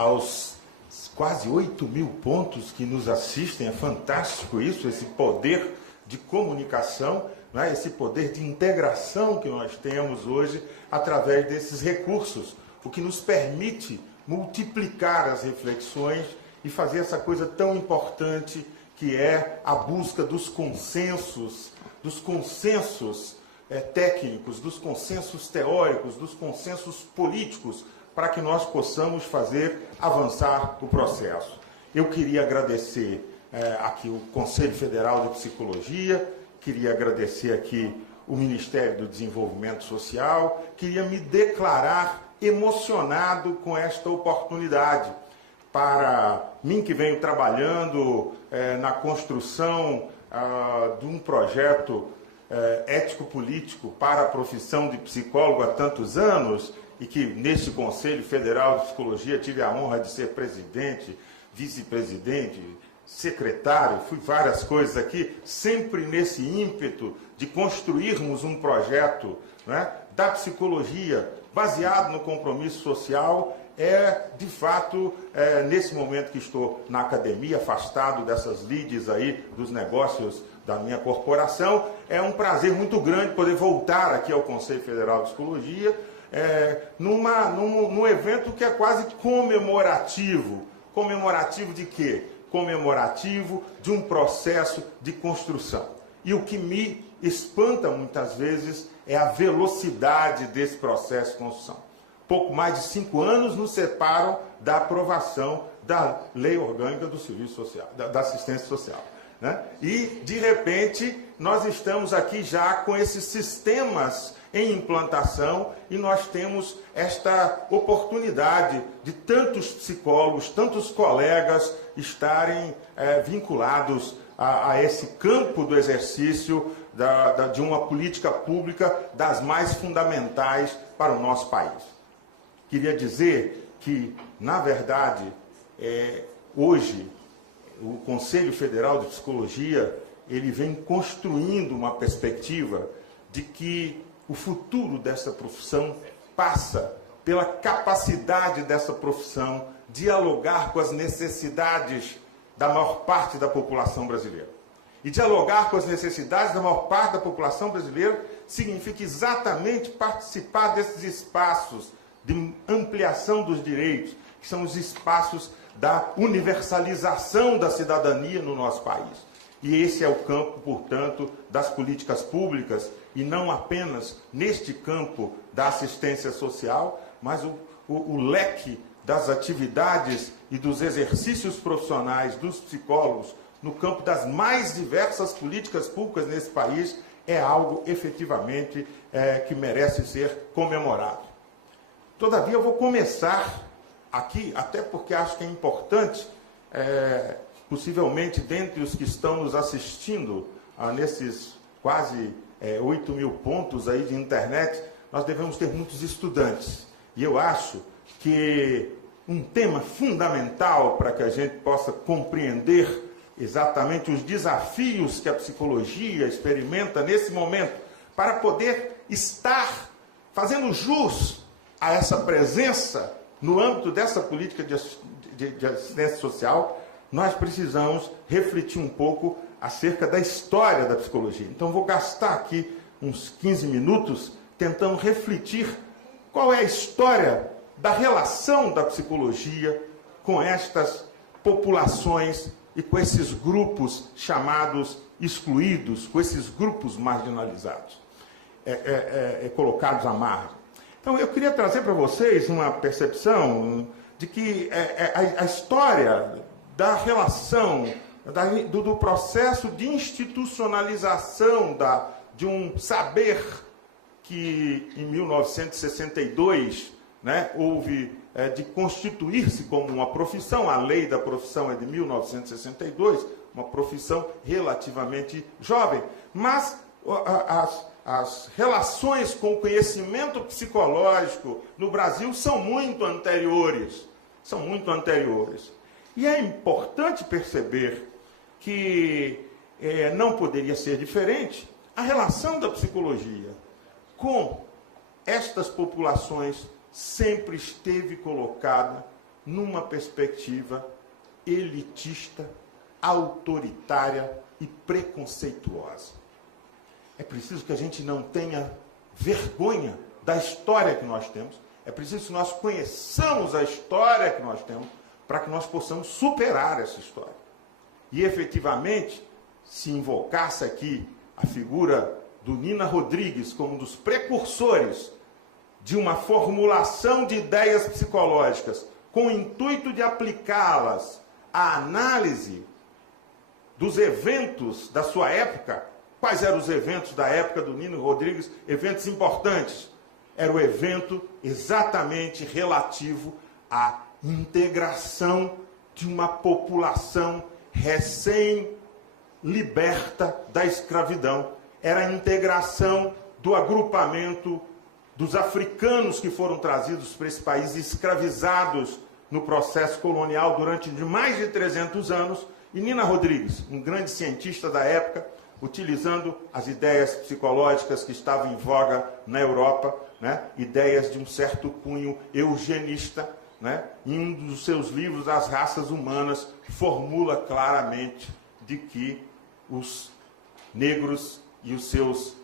aos quase 8.000 pontos que nos assistem. É fantástico isso, esse poder de comunicação, né? Esse poder de integração que nós temos hoje através desses recursos, o que nos permite multiplicar as reflexões e fazer essa coisa tão importante que é a busca dos consensos técnicos, dos consensos teóricos, dos consensos políticos, para que nós possamos fazer avançar o processo. Eu queria agradecer aqui o Conselho Federal de Psicologia, queria agradecer aqui o Ministério do Desenvolvimento Social, queria me declarar emocionado com esta oportunidade. Para mim, que venho trabalhando na construção de um projeto ético-político para a profissão de psicólogo há tantos anos, e que neste Conselho Federal de Psicologia tive a honra de ser presidente, vice-presidente, secretário, fui várias coisas aqui, sempre nesse ímpeto de construirmos um projeto, né, da psicologia baseado no compromisso social. De fato, nesse momento que estou na academia, afastado dessas lides aí dos negócios da minha corporação, é um prazer muito grande poder voltar aqui ao Conselho Federal de Psicologia, num evento que é quase comemorativo. Comemorativo de quê? Comemorativo de um processo de construção. E o que me espanta muitas vezes é a velocidade desse processo de construção. Pouco mais de 5 anos nos separam da aprovação da Lei Orgânica do Serviço Social, da Assistência Social, né? E, de repente, nós estamos aqui já com esses sistemas em implantação e nós temos esta oportunidade de tantos psicólogos, tantos colegas estarem vinculados a esse campo do exercício de uma política pública das mais fundamentais para o nosso país. Queria dizer que, na verdade, hoje, o Conselho Federal de Psicologia, ele vem construindo uma perspectiva de que o futuro dessa profissão passa pela capacidade dessa profissão dialogar com as necessidades da maior parte da população brasileira. E dialogar com as necessidades da maior parte da população brasileira significa exatamente participar desses espaços de ampliação dos direitos, que são os espaços da universalização da cidadania no nosso país. E esse é o campo, portanto, das políticas públicas, e não apenas neste campo da assistência social, mas o leque das atividades e dos exercícios profissionais dos psicólogos no campo das mais diversas políticas públicas nesse país é algo efetivamente que merece ser comemorado. Todavia, eu vou começar aqui, até porque acho que é importante, possivelmente, dentre os que estão nos assistindo nesses quase 8.000 pontos aí de internet, nós devemos ter muitos estudantes. E eu acho que um tema fundamental para que a gente possa compreender exatamente os desafios que a psicologia experimenta nesse momento, para poder estar fazendo jus a essa presença no âmbito dessa política de assistência social, nós precisamos refletir um pouco acerca da história da psicologia. Então, vou gastar aqui uns 15 minutos tentando refletir qual é a história da relação da psicologia com estas populações e com esses grupos chamados excluídos, com esses grupos marginalizados, colocados à margem. Então, eu queria trazer para vocês uma percepção de que a história da relação, do processo de institucionalização de um saber que, em 1962, né, houve de constituir-se como uma profissão. A lei da profissão é de 1962, uma profissão relativamente jovem, mas as relações com o conhecimento psicológico no Brasil são muito anteriores. E é importante perceber que não poderia ser diferente a relação da psicologia com estas populações sempre esteve colocada numa perspectiva elitista, autoritária e preconceituosa. É preciso que a gente não tenha vergonha da história que nós temos. É preciso que nós conheçamos a história que nós temos para que nós possamos superar essa história. E, efetivamente, se invocasse aqui a figura do Nina Rodrigues como um dos precursores de uma formulação de ideias psicológicas com o intuito de aplicá-las à análise dos eventos da sua época. Quais eram os eventos da época do Nina Rodrigues? Eventos importantes. Era o evento exatamente relativo à integração de uma população recém-liberta da escravidão. Era a integração do agrupamento dos africanos que foram trazidos para esse país, escravizados no processo colonial durante mais de 300 anos. E Nina Rodrigues, um grande cientista da época, utilizando as ideias psicológicas que estavam em voga na Europa, né? Ideias de um certo cunho eugenista, né? Em um dos seus livros, As Raças Humanas, formula claramente de que os negros e os seus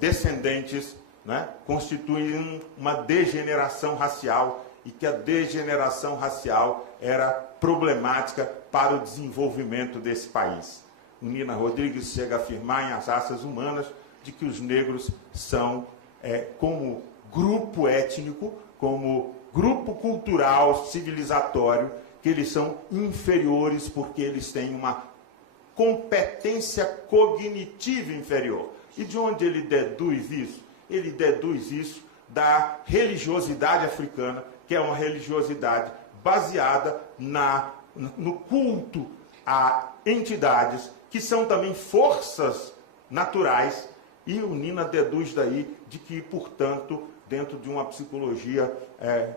descendentes, né, constituem uma degeneração racial e que a degeneração racial era problemática para o desenvolvimento desse país. O Nina Rodrigues chega a afirmar em As Raças Humanas de que os negros são, como grupo étnico, como grupo cultural, civilizatório, que eles são inferiores porque eles têm uma competência cognitiva inferior. E de onde ele deduz isso? Ele deduz isso da religiosidade africana, que é uma religiosidade baseada no culto a entidades que são também forças naturais, e o Nina deduz daí de que, portanto, dentro de uma psicologia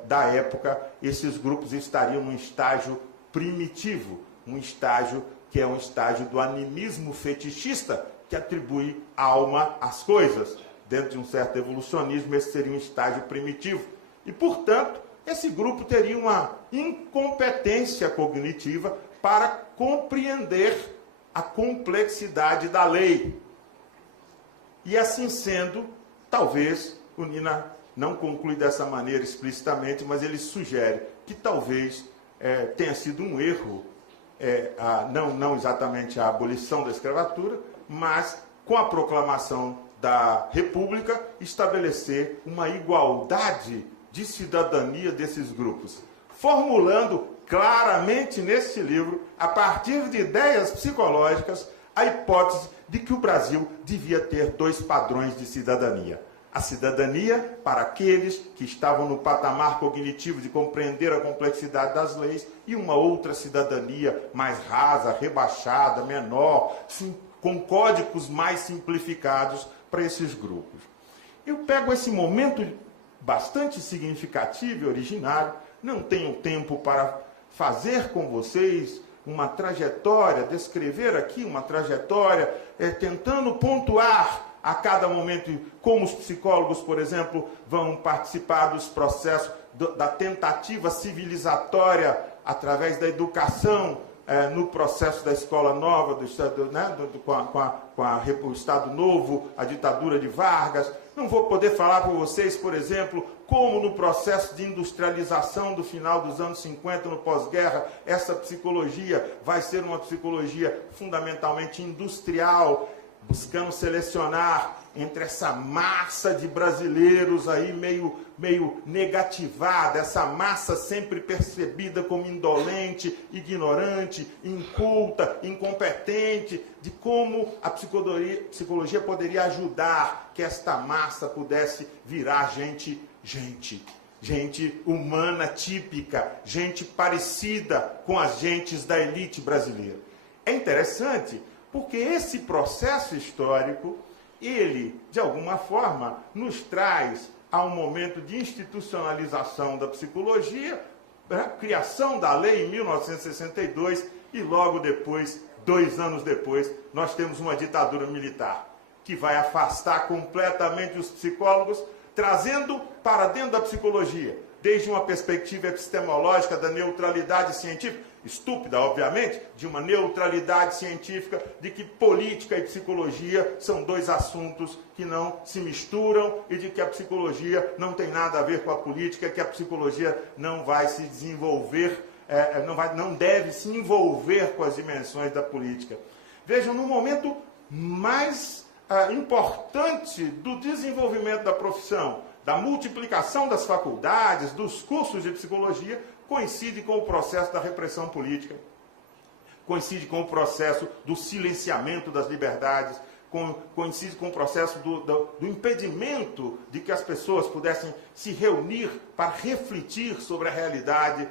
da época, esses grupos estariam num estágio primitivo, um estágio que é um estágio do animismo fetichista, que atribui alma às coisas. Dentro de um certo evolucionismo, esse seria um estágio primitivo. E, portanto, esse grupo teria uma incompetência cognitiva para compreender a complexidade da lei. E, assim sendo, talvez, o Nina não conclui dessa maneira explicitamente, mas ele sugere que talvez tenha sido um erro, não exatamente a abolição da escravatura, mas com a proclamação da República, estabelecer uma igualdade de cidadania desses grupos, formulando claramente neste livro, a partir de ideias psicológicas, a hipótese de que o Brasil devia ter dois padrões de cidadania. A cidadania para aqueles que estavam no patamar cognitivo de compreender a complexidade das leis, e uma outra cidadania mais rasa, rebaixada, menor, com códigos mais simplificados para esses grupos. Eu pego esse momento bastante significativo e originário, não tenho tempo para fazer com vocês uma trajetória, descrever aqui uma trajetória, tentando pontuar a cada momento como os psicólogos, por exemplo, vão participar dos processos da tentativa civilizatória através da educação, no processo da escola nova, do Estado, né, o Estado Novo, a ditadura de Vargas. Não vou poder falar para vocês, por exemplo, como no processo de industrialização do final dos anos 50, no pós-guerra, essa psicologia vai ser uma psicologia fundamentalmente industrial, buscando selecionar entre essa massa de brasileiros aí meio negativada, essa massa sempre percebida como indolente, ignorante, inculta, incompetente, de como a psicologia poderia ajudar que esta massa pudesse virar gente humana típica, gente parecida com as gentes da elite brasileira. É interessante porque esse processo histórico, ele, de alguma forma, nos traz a um momento de institucionalização da psicologia, criação da lei em 1962, e logo depois, 2 anos depois, nós temos uma ditadura militar, que vai afastar completamente os psicólogos, trazendo para dentro da psicologia desde uma perspectiva epistemológica da neutralidade científica, estúpida, obviamente, de uma neutralidade científica, de que política e psicologia são dois assuntos que não se misturam e de que a psicologia não tem nada a ver com a política, que a psicologia não vai se desenvolver, não deve se envolver com as dimensões da política. Vejam, no momento mais importante do desenvolvimento da profissão, da multiplicação das faculdades, dos cursos de psicologia, coincide com o processo da repressão política, coincide com o processo do silenciamento das liberdades, coincide com o processo do impedimento de que as pessoas pudessem se reunir para refletir sobre a realidade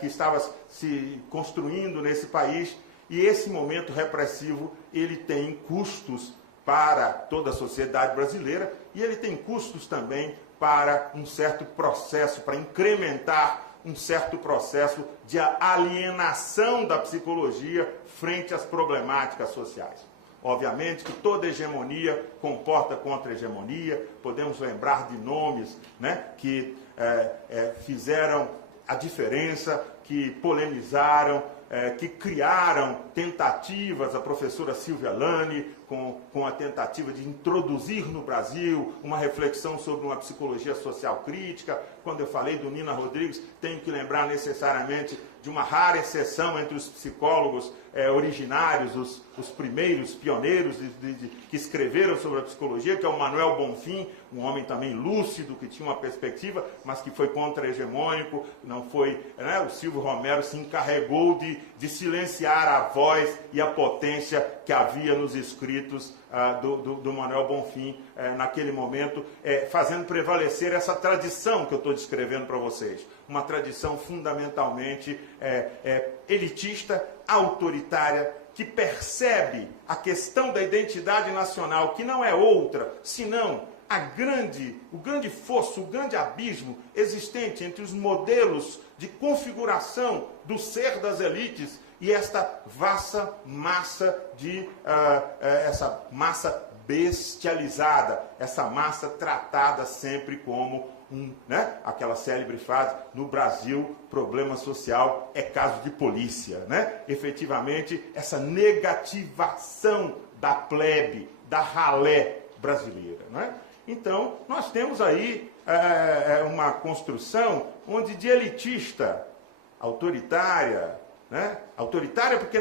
que estava se construindo nesse país. E esse momento repressivo, ele tem custos para toda a sociedade brasileira e ele tem custos também para um certo processo, para incrementar um certo processo de alienação da psicologia frente às problemáticas sociais. Obviamente que toda hegemonia comporta contra-hegemonia, podemos lembrar de nomes, né, que fizeram a diferença, que polemizaram, que criaram tentativas, a professora Silvia Lani, com a tentativa de introduzir no Brasil uma reflexão sobre uma psicologia social crítica. Quando eu falei do Nina Rodrigues, tenho que lembrar necessariamente de uma rara exceção entre os psicólogos originários, os primeiros pioneiros que escreveram sobre a psicologia, que é o Manuel Bonfim, um homem também lúcido, que tinha uma perspectiva, mas que foi contra-hegemônico, não foi, né? O Silvio Romero se encarregou de silenciar a voz e a potência que havia nos escritos do Manuel Bonfim naquele momento, fazendo prevalecer essa tradição que eu estou descrevendo para vocês. Uma tradição fundamentalmente elitista, autoritária, que percebe a questão da identidade nacional, que não é outra, senão o grande fosso, o grande abismo existente entre os modelos de configuração do ser das elites e esta vasta massa essa massa bestializada, essa massa tratada sempre como aquela célebre frase: no Brasil, problema social é caso de polícia, né? Efetivamente, essa negativação da plebe, da ralé brasileira, né? Então, nós temos aí uma construção onde de elitista, autoritária, né? Autoritária porque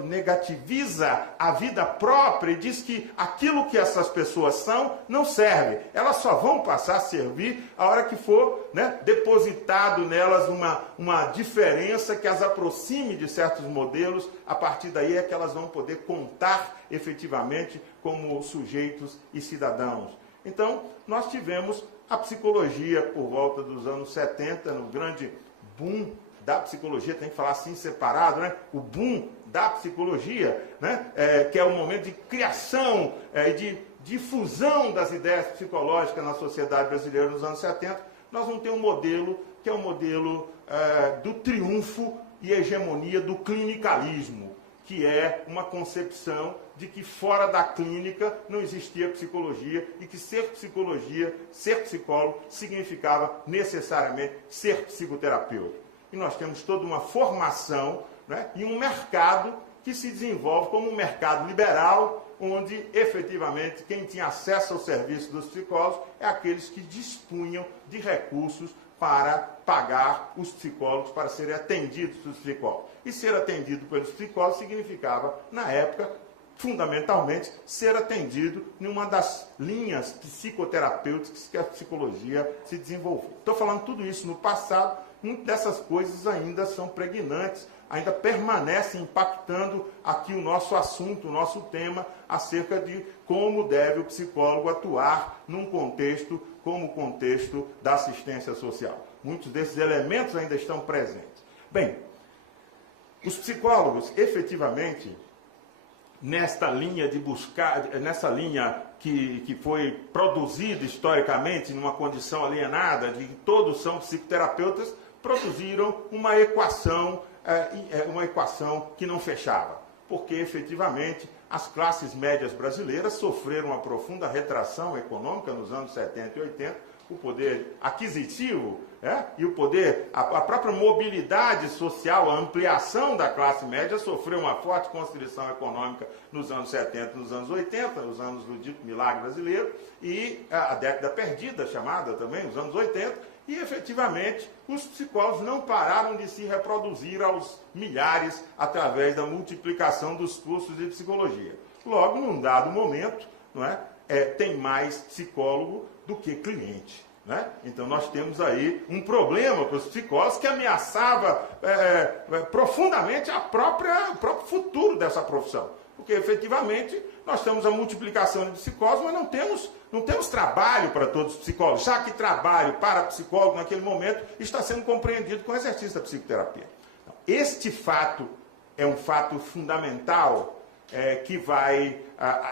negativiza a vida própria e diz que aquilo que essas pessoas são não serve. Elas só vão passar a servir a hora que for, né, depositado nelas uma diferença que as aproxime de certos modelos. A partir daí é que elas vão poder contar efetivamente como sujeitos e cidadãos. Então, nós tivemos a psicologia por volta dos anos 70, no grande boom da psicologia, tem que falar assim separado, né? O boom da psicologia, né? Que é o momento de criação e de difusão das ideias psicológicas na sociedade brasileira nos anos 70, nós vamos ter um modelo que é o modelo do triunfo e hegemonia do clinicalismo, que é uma concepção de que fora da clínica não existia psicologia e que ser psicologia, ser psicólogo, significava necessariamente ser psicoterapeuta. E nós temos toda uma formação, né, e um mercado que se desenvolve como um mercado liberal, onde efetivamente quem tinha acesso ao serviço dos psicólogos é aqueles que dispunham de recursos para pagar os psicólogos, para serem atendidos pelos psicólogos. E ser atendido pelos psicólogos significava, na época, fundamentalmente, ser atendido em uma das linhas psicoterapêuticas que a psicologia se desenvolveu. Estou falando tudo isso no passado. Muitas dessas coisas ainda são pregnantes, ainda permanecem impactando aqui o nosso assunto, o nosso tema, acerca de como deve o psicólogo atuar num contexto como o contexto da assistência social. Muitos desses elementos ainda estão presentes. Bem, os psicólogos, efetivamente, nesta linha de buscar, nessa linha que foi produzida historicamente numa condição alienada, de que todos são psicoterapeutas, produziram uma equação que não fechava, porque efetivamente as classes médias brasileiras sofreram uma profunda retração econômica nos anos 70 e 80, o poder aquisitivo, e o poder, a própria mobilidade social, a ampliação da classe média sofreu uma forte constrição econômica nos anos 70, nos anos 80, os anos do dito milagre brasileiro, e a década perdida, chamada também, os anos 80, e efetivamente os psicólogos não pararam de se reproduzir aos milhares através da multiplicação dos cursos de psicologia. Logo, num dado momento, tem mais psicólogo do que cliente. Então nós temos aí um problema para os psicólogos que ameaçava profundamente o próprio futuro dessa profissão. Porque efetivamente nós temos a multiplicação de psicólogos, mas não temos trabalho para todos os psicólogos, já que trabalho para psicólogo naquele momento está sendo compreendido com o exercício da psicoterapia. Então, este fato é um fato fundamental que vai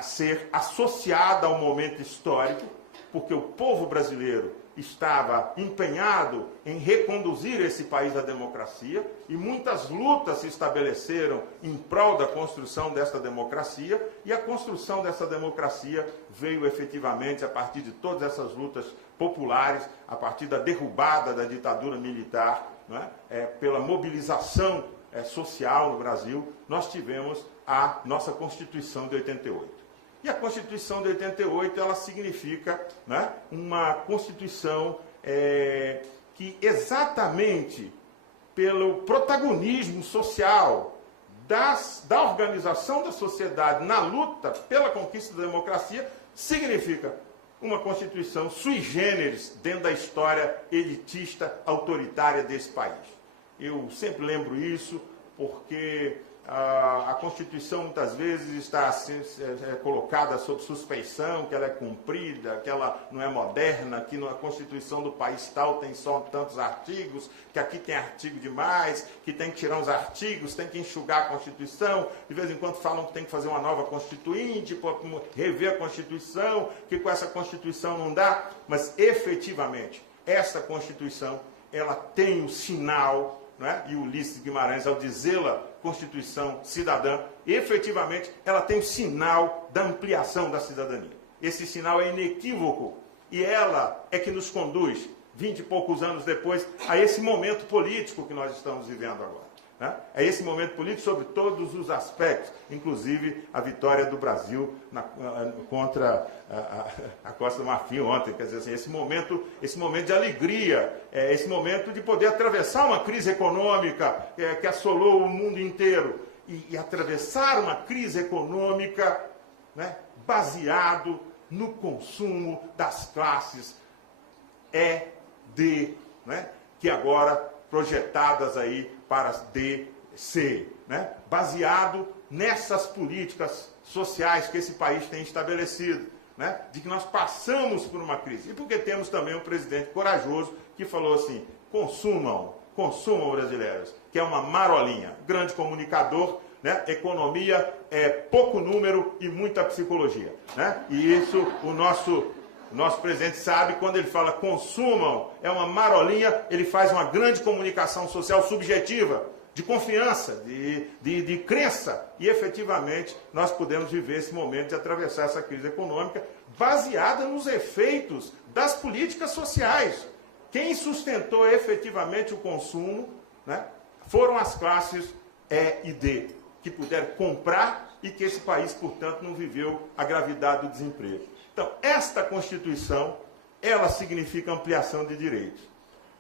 ser associado ao momento histórico, porque o povo brasileiro estava empenhado em reconduzir esse país à democracia e muitas lutas se estabeleceram em prol da construção desta democracia, e a construção dessa democracia veio efetivamente a partir de todas essas lutas populares, a partir da derrubada da ditadura militar, pela mobilização social no Brasil. Nós tivemos a nossa Constituição de 88. E a Constituição de 88, ela significa uma Constituição que exatamente pelo protagonismo social da organização da sociedade na luta pela conquista da democracia, significa uma Constituição sui generis dentro da história elitista, autoritária desse país. Eu sempre lembro isso porque a Constituição muitas vezes está colocada sob suspeição, que ela é cumprida, que ela não é moderna, que a Constituição do país tal tem só tantos artigos, que aqui tem artigo demais, que tem que tirar uns artigos, tem que enxugar a Constituição, de vez em quando falam que tem que fazer uma nova Constituinte, rever a Constituição, que com essa Constituição não dá, mas efetivamente essa Constituição ela tem o sinal, e Ulisses Guimarães, ao dizê-la Constituição cidadã, efetivamente ela tem o sinal da ampliação da cidadania. Esse sinal é inequívoco e ela é que nos conduz, 20 e poucos anos depois, a esse momento político que nós estamos vivendo agora. É esse momento político sobre todos os aspectos, inclusive a vitória do Brasil contra a Costa do Marfim ontem. Quer dizer assim, esse momento de alegria, esse momento de poder atravessar uma crise econômica que assolou o mundo inteiro e atravessar uma crise econômica baseado no consumo das classes ED, que agora projetadas aí para as DC, baseado nessas políticas sociais que esse país tem estabelecido, de que nós passamos por uma crise. E porque temos também um presidente corajoso que falou assim, consumam brasileiros, que é uma marolinha, grande comunicador, economia é pouco número e muita psicologia. E isso o nosso presidente sabe, quando ele fala consumam, é uma marolinha, ele faz uma grande comunicação social subjetiva, de confiança, de crença. E efetivamente nós podemos viver esse momento de atravessar essa crise econômica baseada nos efeitos das políticas sociais. Quem sustentou efetivamente o consumo foram as classes E e D, que puderam comprar e que esse país, portanto, não viveu a gravidade do desemprego. Então, esta Constituição, ela significa ampliação de direitos.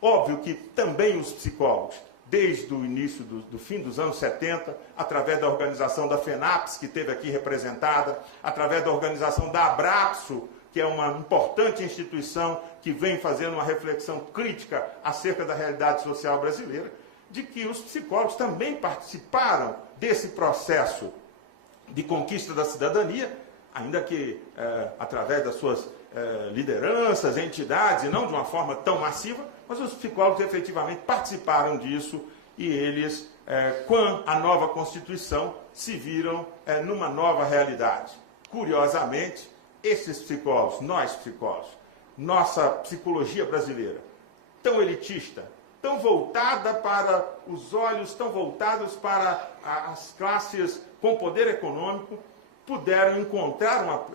Óbvio que também os psicólogos, desde o início do fim dos anos 70, através da organização da FENAPS, que esteve aqui representada, através da organização da Abrapso, que é uma importante instituição que vem fazendo uma reflexão crítica acerca da realidade social brasileira, de que os psicólogos também participaram desse processo de conquista da cidadania, ainda que através das suas lideranças, entidades, e não de uma forma tão massiva, mas os psicólogos efetivamente participaram disso e eles, com a nova Constituição, se viram numa nova realidade. Curiosamente, esses psicólogos, nós psicólogos, nossa psicologia brasileira, tão elitista, tão voltada para os olhos, tão voltados para as classes com poder econômico, puderam encontrar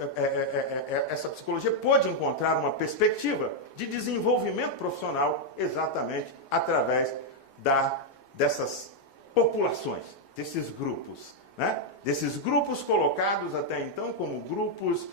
essa psicologia pôde encontrar uma perspectiva de desenvolvimento profissional exatamente através dessas populações, desses grupos, né? Desses grupos colocados até então como grupos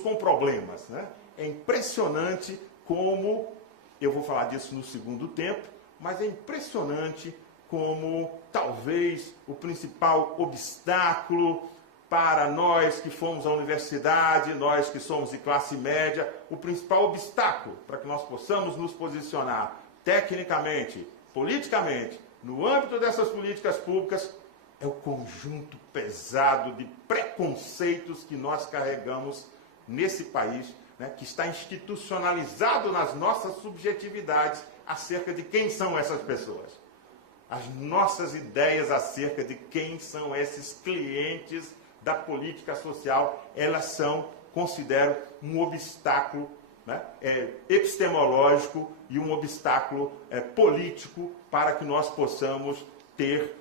com problemas, né? É impressionante como, eu vou falar disso no segundo tempo, mas é impressionante como talvez o principal obstáculo para nós que fomos à universidade, nós que somos de classe média, o principal obstáculo para que nós possamos nos posicionar tecnicamente, politicamente, no âmbito dessas políticas públicas, é o conjunto pesado de preconceitos que nós carregamos nesse país, né, que está institucionalizado nas nossas subjetividades acerca de quem são essas pessoas. As nossas ideias acerca de quem são esses clientes da política social, elas são, considero, um obstáculo, né, epistemológico e um obstáculo político para que nós possamos ter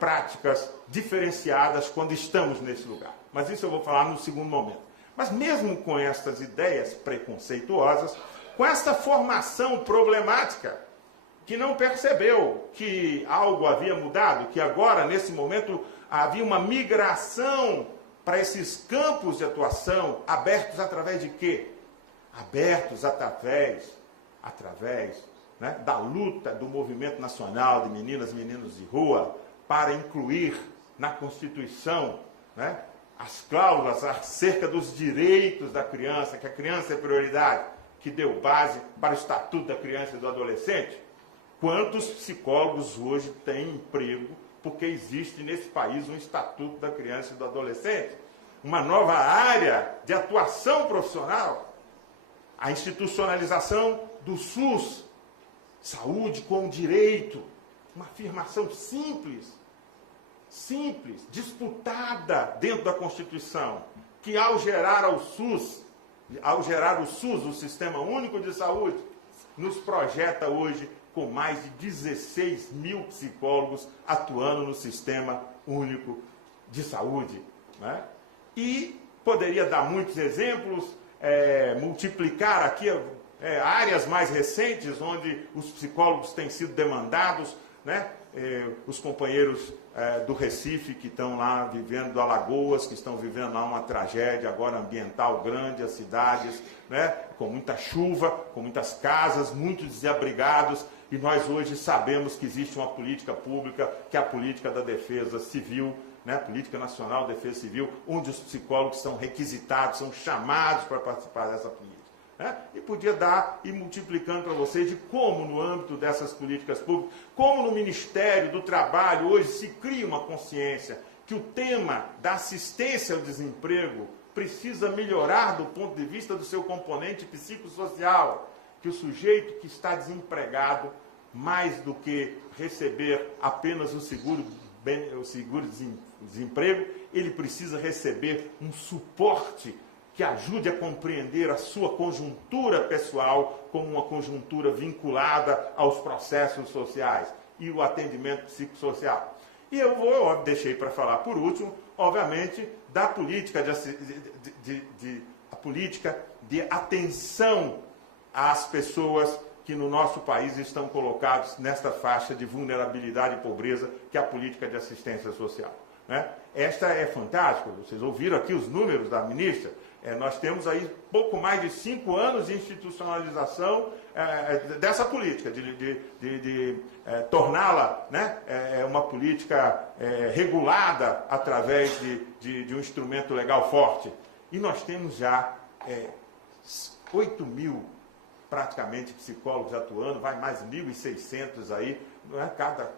práticas diferenciadas quando estamos nesse lugar. Mas isso eu vou falar no segundo momento. Mas mesmo com estas ideias preconceituosas, com esta formação problemática, que não percebeu que algo havia mudado, que agora, nesse momento, havia uma migração para esses campos de atuação, abertos através de quê? Abertos através né, da luta do movimento nacional de meninas e meninos de rua, para incluir na Constituição, né, as cláusulas acerca dos direitos da criança, que a criança é prioridade, que deu base para o Estatuto da Criança e do Adolescente. Quantos psicólogos hoje têm emprego porque existe nesse país um Estatuto da Criança e do Adolescente? Uma nova área de atuação profissional? A institucionalização do SUS, saúde com direito, uma afirmação simples, disputada dentro da Constituição, que ao gerar o SUS, o Sistema Único de Saúde, nos projeta hoje com mais de 16 mil psicólogos atuando no Sistema Único de Saúde, né? E poderia dar muitos exemplos, multiplicar aqui áreas mais recentes onde os psicólogos têm sido demandados, né? Os companheiros do Recife que estão lá vivendo, do Alagoas, que estão vivendo lá uma tragédia agora ambiental grande, as cidades, né? Com muita chuva, com muitas casas, muitos desabrigados, e nós hoje sabemos que existe uma política pública, que é a política da defesa civil, né? Política Nacional de Defesa Civil, onde os psicólogos são requisitados, são chamados para participar dessa política. Né? E podia dar e multiplicando para vocês de como no âmbito dessas políticas públicas, como no Ministério do Trabalho hoje se cria uma consciência que o tema da assistência ao desemprego precisa melhorar do ponto de vista do seu componente psicossocial, que o sujeito que está desempregado, mais do que receber apenas o seguro-desemprego, ele precisa receber um suporte que ajude a compreender a sua conjuntura pessoal como uma conjuntura vinculada aos processos sociais e o atendimento psicossocial. E eu deixei para falar por último, obviamente, da política de atenção às pessoas que no nosso país estão colocados nesta faixa de vulnerabilidade e pobreza, que é a política de assistência social. Né? Esta é fantástica, vocês ouviram aqui os números da ministra. Nós temos aí pouco mais de 5 anos de institucionalização dessa política, de torná-la, né, uma política regulada através de um instrumento legal forte. E nós temos já 8 mil, praticamente, psicólogos atuando, vai mais 1.600 aí, não é? Cada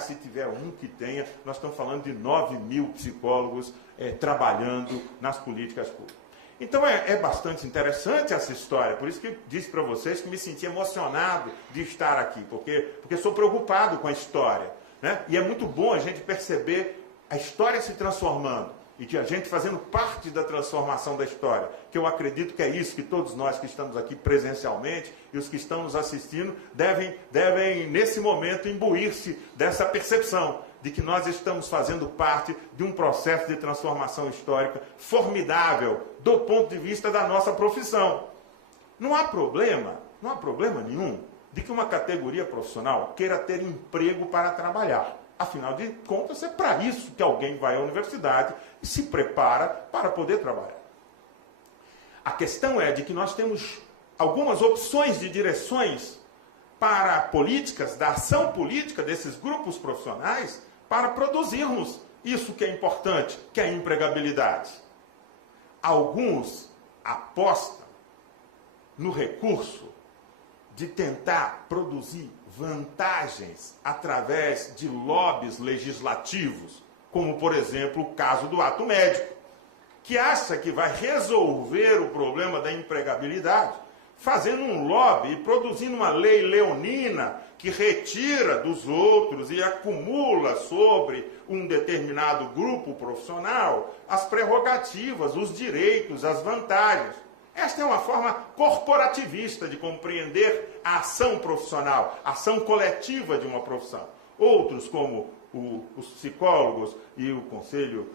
se tiver um que tenha, nós estamos falando de 9 mil psicólogos trabalhando nas políticas públicas. Então é bastante interessante essa história, por isso que eu disse para vocês que me senti emocionado de estar aqui, porque sou preocupado com a história, né? E é muito bom a gente perceber a história se transformando e que a gente fazendo parte da transformação da história, que eu acredito que é isso que todos nós que estamos aqui presencialmente e os que estão nos assistindo devem nesse momento imbuir-se dessa percepção de que nós estamos fazendo parte de um processo de transformação histórica formidável do ponto de vista da nossa profissão. Não há problema nenhum de que uma categoria profissional queira ter emprego para trabalhar. Afinal de contas, é para isso que alguém vai à universidade e se prepara para poder trabalhar. A questão é de que nós temos algumas opções de direções para políticas, da ação política desses grupos profissionais, para produzirmos isso que é importante, que é a empregabilidade. Alguns apostam no recurso de tentar produzir vantagens através de lobbies legislativos, como, por exemplo, o caso do ato médico, que acha que vai resolver o problema da empregabilidade fazendo um lobby e produzindo uma lei leonina que retira dos outros e acumula sobre um determinado grupo profissional as prerrogativas, os direitos, as vantagens. Esta é uma forma corporativista de compreender a ação profissional, a ação coletiva de uma profissão. Outros, como os psicólogos e o Conselho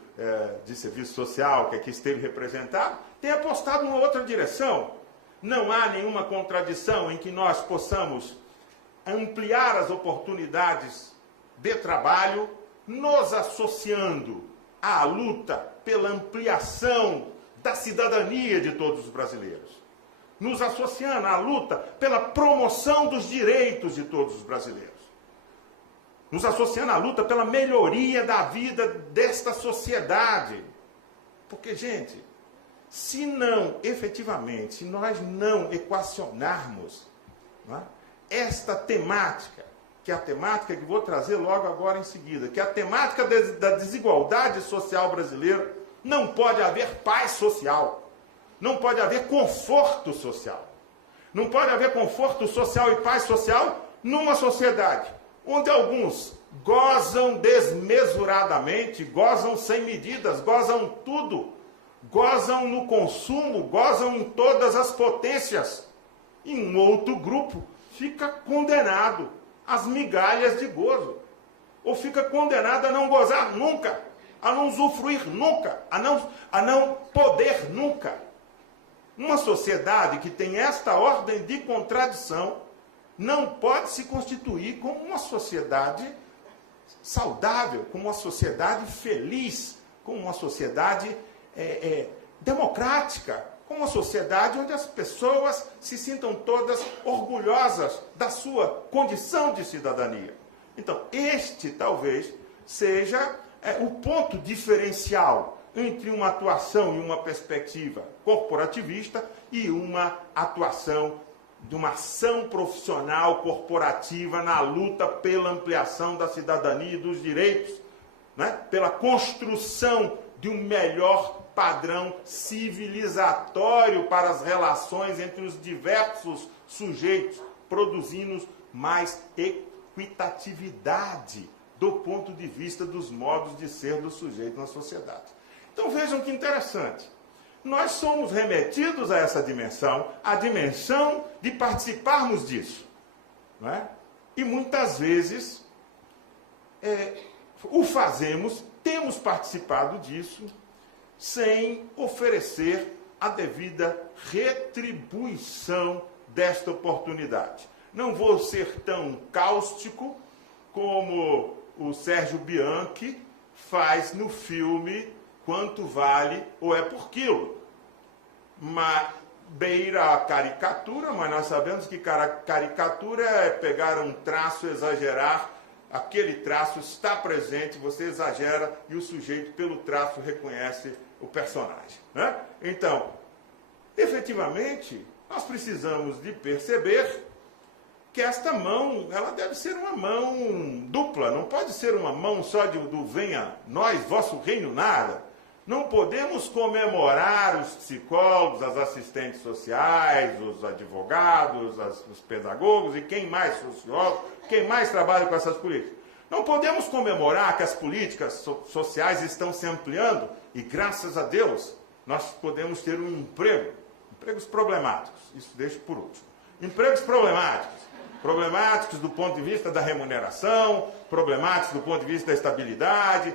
de Serviço Social, que aqui esteve representado, têm apostado em outra direção. Não há nenhuma contradição em que nós possamos ampliar as oportunidades de trabalho, nos associando à luta pela ampliação da cidadania de todos os brasileiros, nos associando à luta pela promoção dos direitos de todos os brasileiros, nos associando à luta pela melhoria da vida desta sociedade. Porque, gente, se não, efetivamente, se nós não equacionarmos, não é, esta temática, que é a temática que vou trazer logo agora em seguida, que é a temática da desigualdade social brasileira, não pode haver paz social, não pode haver conforto social. Não pode haver conforto social e paz social numa sociedade onde alguns gozam desmesuradamente, gozam sem medidas, gozam tudo, gozam no consumo, gozam em todas as potências. E um outro grupo fica condenado às migalhas de gozo, ou fica condenado a não gozar nunca, a não usufruir nunca, a não poder nunca. Uma sociedade que tem esta ordem de contradição não pode se constituir como uma sociedade saudável, como uma sociedade feliz, como uma sociedade democrática, como uma sociedade onde as pessoas se sintam todas orgulhosas da sua condição de cidadania. Então, este talvez seja o ponto diferencial entre uma atuação e uma perspectiva corporativista e uma atuação de uma ação profissional corporativa na luta pela ampliação da cidadania e dos direitos, né? Pela construção de um melhor padrão civilizatório para as relações entre os diversos sujeitos, produzindo mais equitatividade do ponto de vista dos modos de ser do sujeito na sociedade. Então vejam que interessante. Nós somos remetidos a essa dimensão, a dimensão de participarmos disso. Não é? E muitas vezes o fazemos, temos participado disso, sem oferecer a devida retribuição desta oportunidade. Não vou ser tão cáustico como o Sérgio Bianchi faz no filme Quanto Vale ou É por Quilo. Beira a caricatura, mas nós sabemos que caricatura é pegar um traço, exagerar, aquele traço está presente, você exagera e o sujeito, pelo traço, reconhece o personagem. Né? Então, efetivamente, nós precisamos de perceber que esta mão, ela deve ser uma mão dupla, não pode ser uma mão só do venha nós, vosso reino nada. Não podemos comemorar os psicólogos, as assistentes sociais, os advogados, os pedagogos e quem mais, sociólogos, quem mais trabalha com essas políticas. Não podemos comemorar que as políticas sociais estão se ampliando e, graças a Deus, nós podemos ter um emprego, empregos problemáticos, isso deixo por último. Empregos problemáticos, problemáticos do ponto de vista da remuneração, problemáticos do ponto de vista da estabilidade,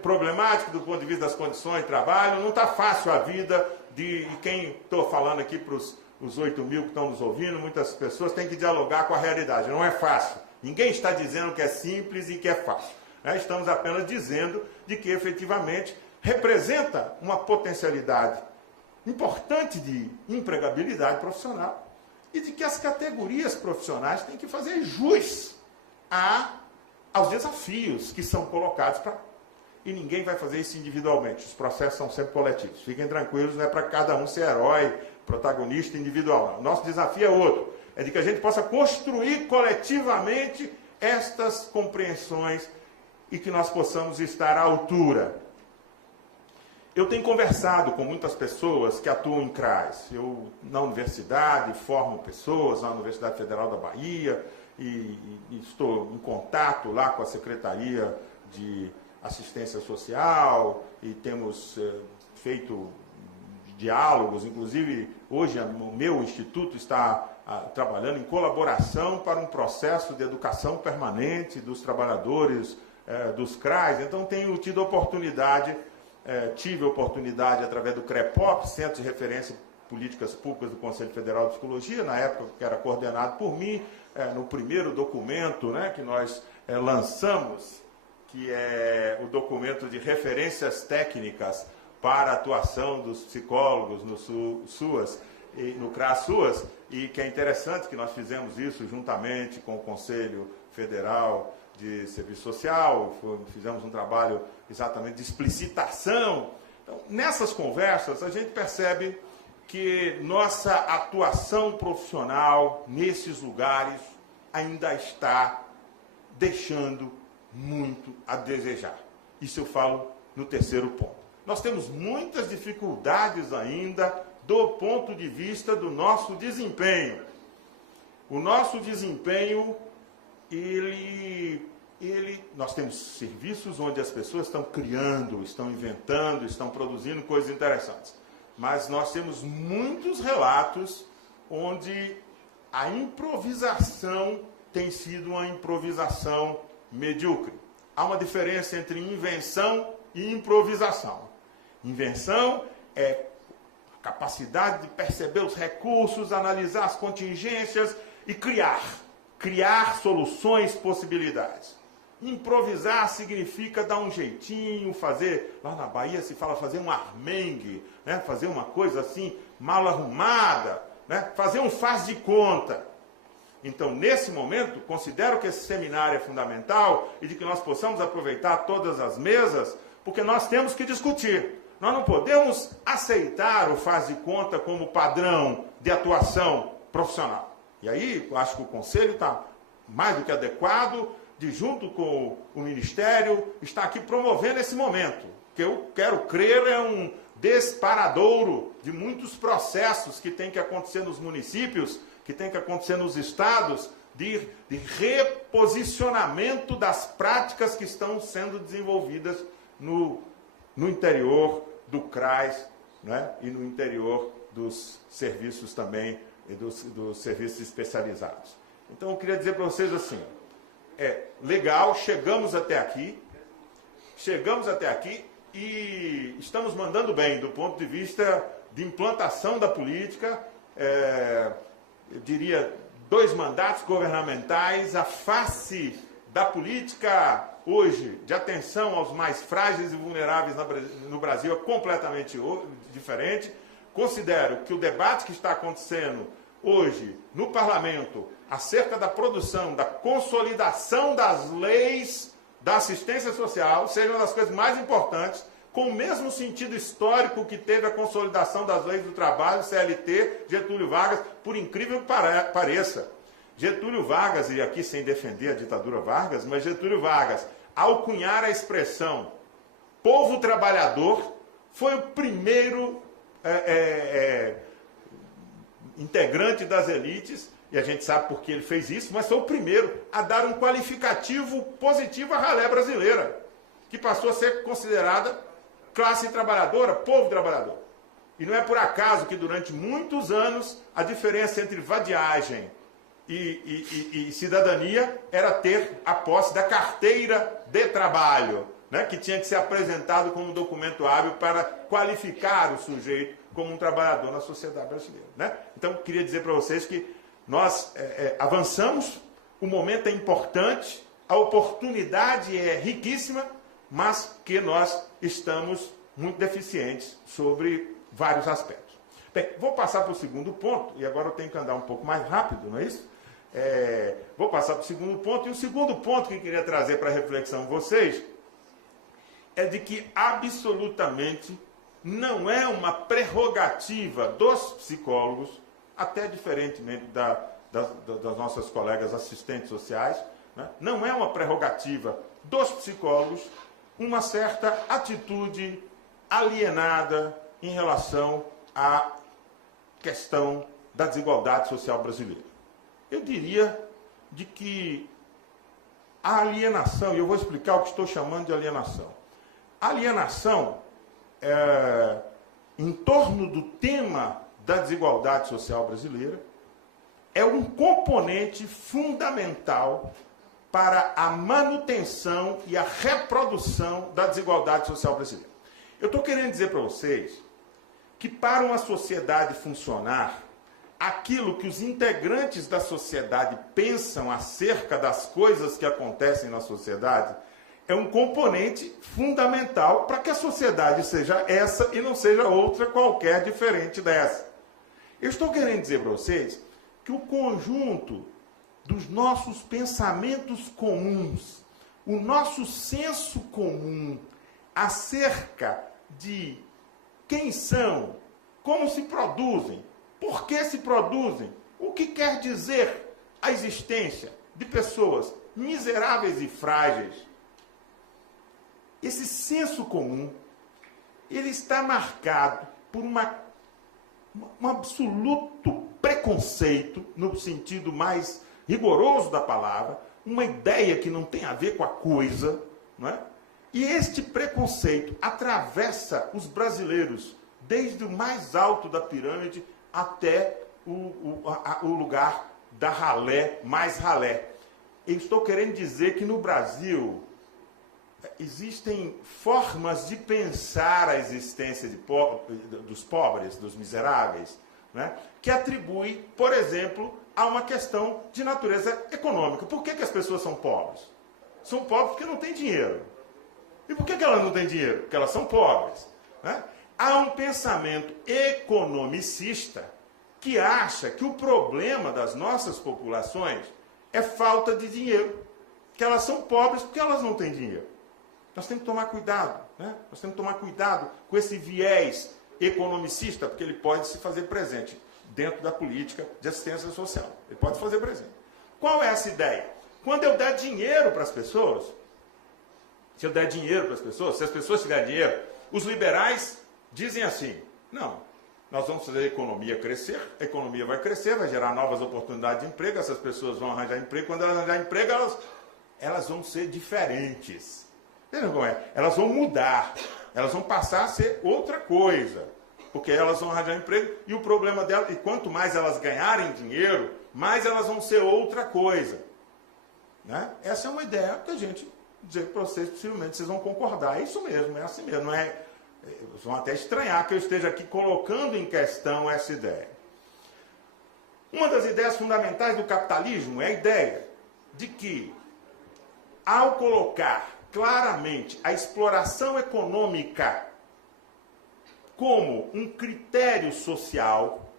problemático do ponto de vista das condições de trabalho. Não está fácil a vida de quem, estou falando aqui para os 8 mil que estão nos ouvindo, muitas pessoas têm que dialogar com a realidade. Não é fácil. Ninguém está dizendo que é simples e que é fácil. Estamos apenas dizendo de que efetivamente representa uma potencialidade importante de empregabilidade profissional e de que as categorias profissionais têm que fazer jus aos desafios que são colocados para. E ninguém vai fazer isso individualmente. Os processos são sempre coletivos. Fiquem tranquilos, não é para cada um ser herói, protagonista individual. Não. Nosso desafio é outro. É de que a gente possa construir coletivamente estas compreensões e que nós possamos estar à altura. Eu tenho conversado com muitas pessoas que atuam em CRAs. Eu, na universidade, formo pessoas, na Universidade Federal da Bahia, e estou em contato lá com a Secretaria de Assistência Social, e temos feito diálogos, inclusive hoje o meu instituto está trabalhando em colaboração para um processo de educação permanente dos trabalhadores dos CRAs. Então tenho tido oportunidade, tive oportunidade através do CREPOP, Centro de Referência Políticas Públicas do Conselho Federal de Psicologia, na época que era coordenado por mim, no primeiro documento que nós lançamos, que é o documento de referências técnicas para a atuação dos psicólogos no SUAS, no CRAS-SUAS, e que é interessante que nós fizemos isso juntamente com o Conselho Federal de Serviço Social, fizemos um trabalho exatamente de explicitação. Então, nessas conversas, a gente percebe que nossa atuação profissional nesses lugares ainda está deixando muito a desejar. Isso eu falo no terceiro ponto. Nós temos muitas dificuldades ainda do ponto de vista do nosso desempenho. O nosso desempenho, nós temos serviços onde as pessoas estão criando, estão inventando, estão produzindo coisas interessantes. Mas nós temos muitos relatos onde a improvisação tem sido uma improvisação medíocre. Há uma diferença entre invenção e improvisação. Invenção é a capacidade de perceber os recursos, analisar as contingências e criar soluções, possibilidades. Improvisar significa dar um jeitinho, fazer, lá na Bahia se fala fazer um armengue, fazer uma coisa assim mal arrumada, fazer um faz de conta. Então, nesse momento, considero que esse seminário é fundamental e de que nós possamos aproveitar todas as mesas, porque nós temos que discutir. Nós não podemos aceitar o faz de conta como padrão de atuação profissional. E aí, eu acho que o Conselho está mais do que adequado de, junto com o Ministério, estar aqui promovendo esse momento, que eu quero crer é um disparadouro de muitos processos que tem que acontecer nos municípios, que tem que acontecer nos estados, de reposicionamento das práticas que estão sendo desenvolvidas no interior do CRAS, e no interior dos serviços também, e dos serviços especializados. Então, eu queria dizer para vocês assim, legal, chegamos até aqui e estamos mandando bem do ponto de vista de implantação da política, eu diria, 2 mandatos governamentais, a face da política hoje de atenção aos mais frágeis e vulneráveis no Brasil é completamente diferente. Considero que o debate que está acontecendo hoje no Parlamento acerca da produção, da consolidação das leis da assistência social seja uma das coisas mais importantes, com o mesmo sentido histórico que teve a consolidação das leis do trabalho, CLT, Getúlio Vargas, por incrível que pareça. Getúlio Vargas, e aqui sem defender a ditadura Vargas, mas Getúlio Vargas, ao cunhar a expressão povo trabalhador, foi o primeiro integrante das elites, e a gente sabe por que ele fez isso, mas foi o primeiro a dar um qualificativo positivo à ralé brasileira, que passou a ser considerada classe trabalhadora, povo trabalhador. E não é por acaso que durante muitos anos a diferença entre vadiagem e cidadania era ter a posse da carteira de trabalho, né, que tinha que ser apresentado como um documento hábil para qualificar o sujeito como um trabalhador na sociedade brasileira. Né? Então, queria dizer para vocês que nós avançamos, o momento é importante, a oportunidade é riquíssima, mas que nós estamos muito deficientes sobre vários aspectos. Bem, vou passar para o segundo ponto, e agora eu tenho que andar um pouco mais rápido, não é isso? Vou passar para o segundo ponto, e o segundo ponto que eu queria trazer para a reflexão de vocês é de que absolutamente não é uma prerrogativa dos psicólogos, até diferentemente das nossas colegas assistentes sociais, né? Não é uma prerrogativa dos psicólogos uma certa atitude alienada em relação à questão da desigualdade social brasileira. Eu diria de que a alienação, e eu vou explicar o que estou chamando de alienação. A alienação, em torno do tema da desigualdade social brasileira, é um componente fundamental para a manutenção e a reprodução da desigualdade social brasileira. Eu estou querendo dizer para vocês que para uma sociedade funcionar, aquilo que os integrantes da sociedade pensam acerca das coisas que acontecem na sociedade é um componente fundamental para que a sociedade seja essa e não seja outra qualquer diferente dessa. Eu estou querendo dizer para vocês que o conjunto dos nossos pensamentos comuns, o nosso senso comum acerca de quem são, como se produzem, por que se produzem, o que quer dizer a existência de pessoas miseráveis e frágeis. Esse senso comum, ele está marcado por um absoluto preconceito, no sentido mais rigoroso da palavra, uma ideia que não tem a ver com a coisa, não é? E este preconceito atravessa os brasileiros, desde o mais alto da pirâmide até o lugar da ralé, mais ralé. Eu estou querendo dizer que no Brasil existem formas de pensar a existência dos pobres, dos miseráveis, né, que atribui, por exemplo, a uma questão de natureza econômica. Por que as pessoas são pobres? São pobres porque não têm dinheiro. E por que elas não têm dinheiro? Porque elas são pobres. Né? Há um pensamento economicista que acha que o problema das nossas populações é falta de dinheiro. Que elas são pobres porque elas não têm dinheiro. Nós temos que tomar cuidado. Né? Nós temos que tomar cuidado com esse viés economicista, porque ele pode se fazer presente dentro da política de assistência social. Ele pode se fazer presente. Qual é essa ideia? Quando eu der dinheiro para as pessoas, se eu der dinheiro para as pessoas, se as pessoas tiverem dinheiro, os liberais dizem assim, não, nós vamos fazer a economia crescer, a economia vai crescer, vai gerar novas oportunidades de emprego, essas pessoas vão arranjar emprego, quando elas arranjarem emprego, elas vão ser diferentes. Entendeu como é? Elas vão mudar, elas vão passar a ser outra coisa, porque elas vão arranjar emprego e o problema delas, e quanto mais elas ganharem dinheiro, mais elas vão ser outra coisa. Né? Essa é uma ideia que a gente dizer para vocês, possivelmente vocês vão concordar, é isso mesmo, é assim mesmo, não é? Vocês vão até estranhar que eu esteja aqui colocando em questão essa ideia. Uma das ideias fundamentais do capitalismo é a ideia de que, ao colocar claramente a exploração econômica como um critério social,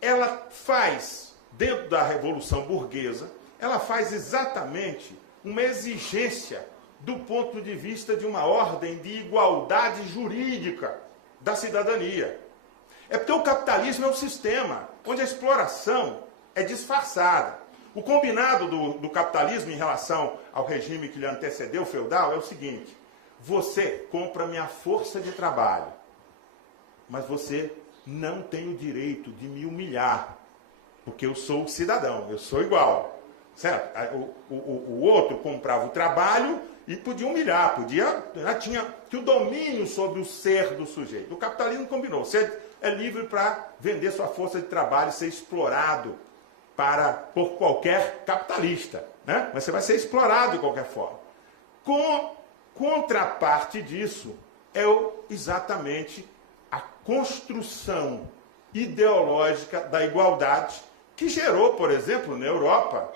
ela faz, dentro da Revolução Burguesa, ela faz exatamente uma exigência do ponto de vista de uma ordem de igualdade jurídica da cidadania. É porque o capitalismo é um sistema onde a exploração é disfarçada. O combinado do capitalismo em relação ao regime que lhe antecedeu, o feudal, é o seguinte: você compra minha força de trabalho, mas você não tem o direito de me humilhar, porque eu sou cidadão, eu sou igual. Certo? O outro comprava o trabalho e podia humilhar, tinha o domínio sobre o ser do sujeito. O capitalismo combinou, você é livre para vender sua força de trabalho e ser explorado por qualquer capitalista, né? Você vai ser explorado de qualquer forma. Contraparte disso é exatamente a construção ideológica da igualdade que gerou, por exemplo, na Europa,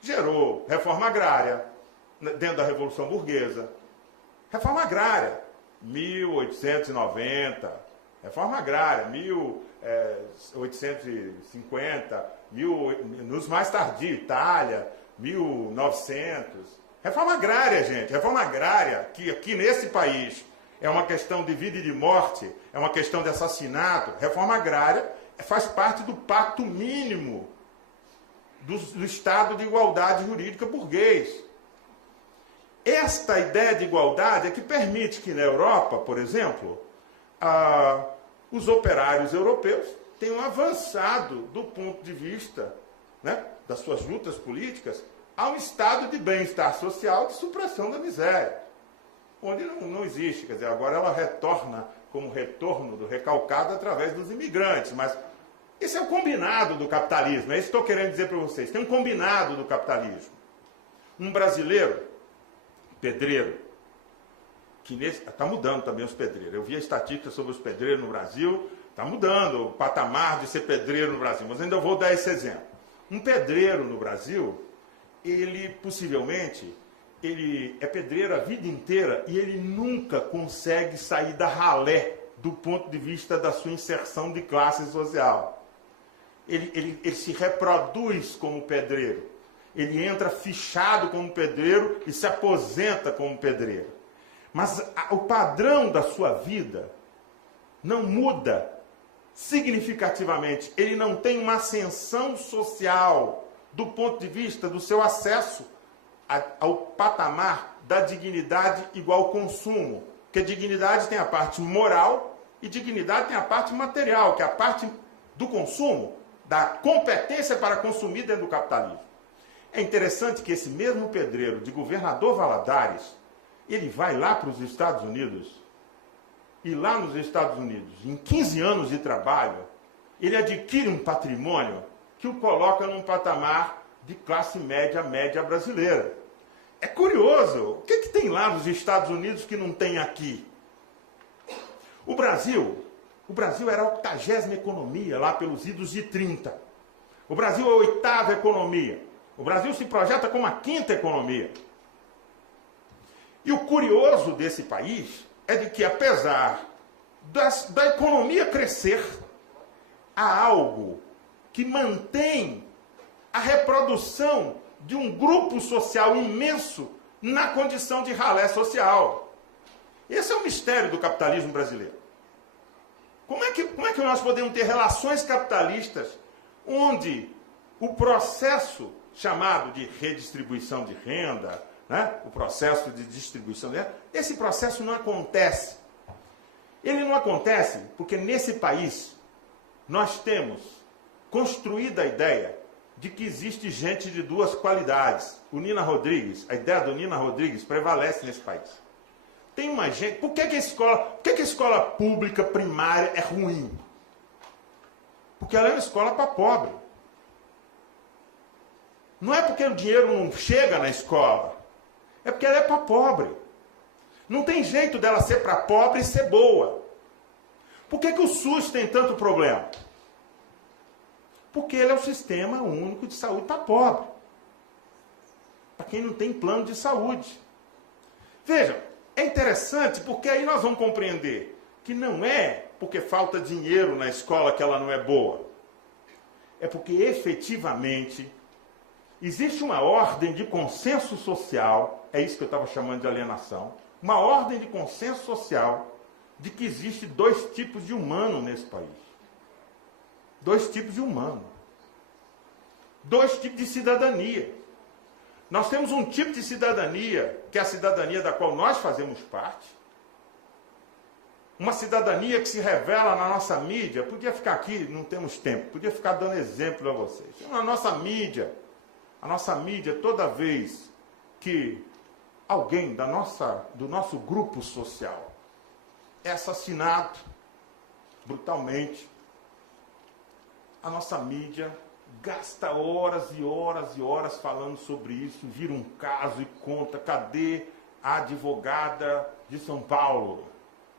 gerou reforma agrária dentro da Revolução Burguesa. Reforma agrária, 1890, reforma agrária, 1850, nos mais tardios, Itália, 1900. Reforma agrária, gente, reforma agrária, que aqui nesse país é uma questão de vida e de morte, é uma questão de assassinato. Reforma agrária faz parte do pacto mínimo do Estado de igualdade jurídica burguês. Esta ideia de igualdade é que permite que na Europa, por exemplo, os operários europeus tenham avançado do ponto de vista, né, das suas lutas políticas a um estado de bem-estar social, de supressão da miséria, onde não existe. Quer dizer, agora ela retorna como retorno do recalcado através dos imigrantes, mas esse é o combinado do capitalismo, é isso que estou querendo dizer para vocês. Tem um combinado do capitalismo. Um brasileiro, pedreiro, que está mudando também os pedreiros. Eu vi a estatística sobre os pedreiros no Brasil, está mudando o patamar de ser pedreiro no Brasil, mas ainda vou dar esse exemplo. Um pedreiro no Brasil, ele possivelmente, ele é pedreiro a vida inteira e ele nunca consegue sair da ralé do ponto de vista da sua inserção de classe social. Ele se reproduz como pedreiro. Ele entra fichado como pedreiro e se aposenta como pedreiro. Mas o padrão da sua vida não muda significativamente. Ele não tem uma ascensão social do ponto de vista do seu acesso ao patamar da dignidade igual ao consumo. Porque dignidade tem a parte moral e dignidade tem a parte material, que é a parte do consumo, da competência para consumir dentro do capitalismo. É interessante que esse mesmo pedreiro de Governador Valadares, ele vai lá para os Estados Unidos, e lá nos Estados Unidos, em 15 anos de trabalho, ele adquire um patrimônio que o coloca num patamar de classe média brasileira. É curioso, o que tem lá nos Estados Unidos que não tem aqui? O Brasil era a 80ª economia lá pelos idos de 30. O Brasil é a 8ª economia. O Brasil se projeta como a 5ª economia. E o curioso desse país é de que, apesar da economia crescer, há algo que mantém a reprodução de um grupo social imenso na condição de ralé social. Esse é o mistério do capitalismo brasileiro. Como é que nós podemos ter relações capitalistas onde o processo chamado de redistribuição de renda, né, o processo de distribuição de renda, esse processo não acontece. Ele não acontece porque nesse país nós temos construída a ideia de que existe gente de duas qualidades. A ideia do Nina Rodrigues prevalece nesse país. Tem uma gente... Por que a escola pública primária é ruim? Porque ela é uma escola para pobre. Não é porque o dinheiro não chega na escola. É porque ela é para pobre. Não tem jeito dela ser para pobre e ser boa. Por que o SUS tem tanto problema? Porque ele é o sistema único de saúde para pobre. Para quem não tem plano de saúde. Vejam, é interessante porque aí nós vamos compreender que não é porque falta dinheiro na escola que ela não é boa. É porque efetivamente existe uma ordem de consenso social, é isso que eu estava chamando de alienação, uma ordem de consenso social de que existe dois tipos de humano nesse país. Dois tipos de humano. Dois tipos de cidadania. Nós temos um tipo de cidadania, que é a cidadania da qual nós fazemos parte. Uma cidadania que se revela na nossa mídia. Podia ficar aqui, não temos tempo, podia ficar dando exemplo a vocês. Na nossa mídia, toda vez que alguém do nosso grupo social é assassinado brutalmente, a nossa mídia gasta horas e horas e horas falando sobre isso, vira um caso e conta, cadê a advogada de São Paulo?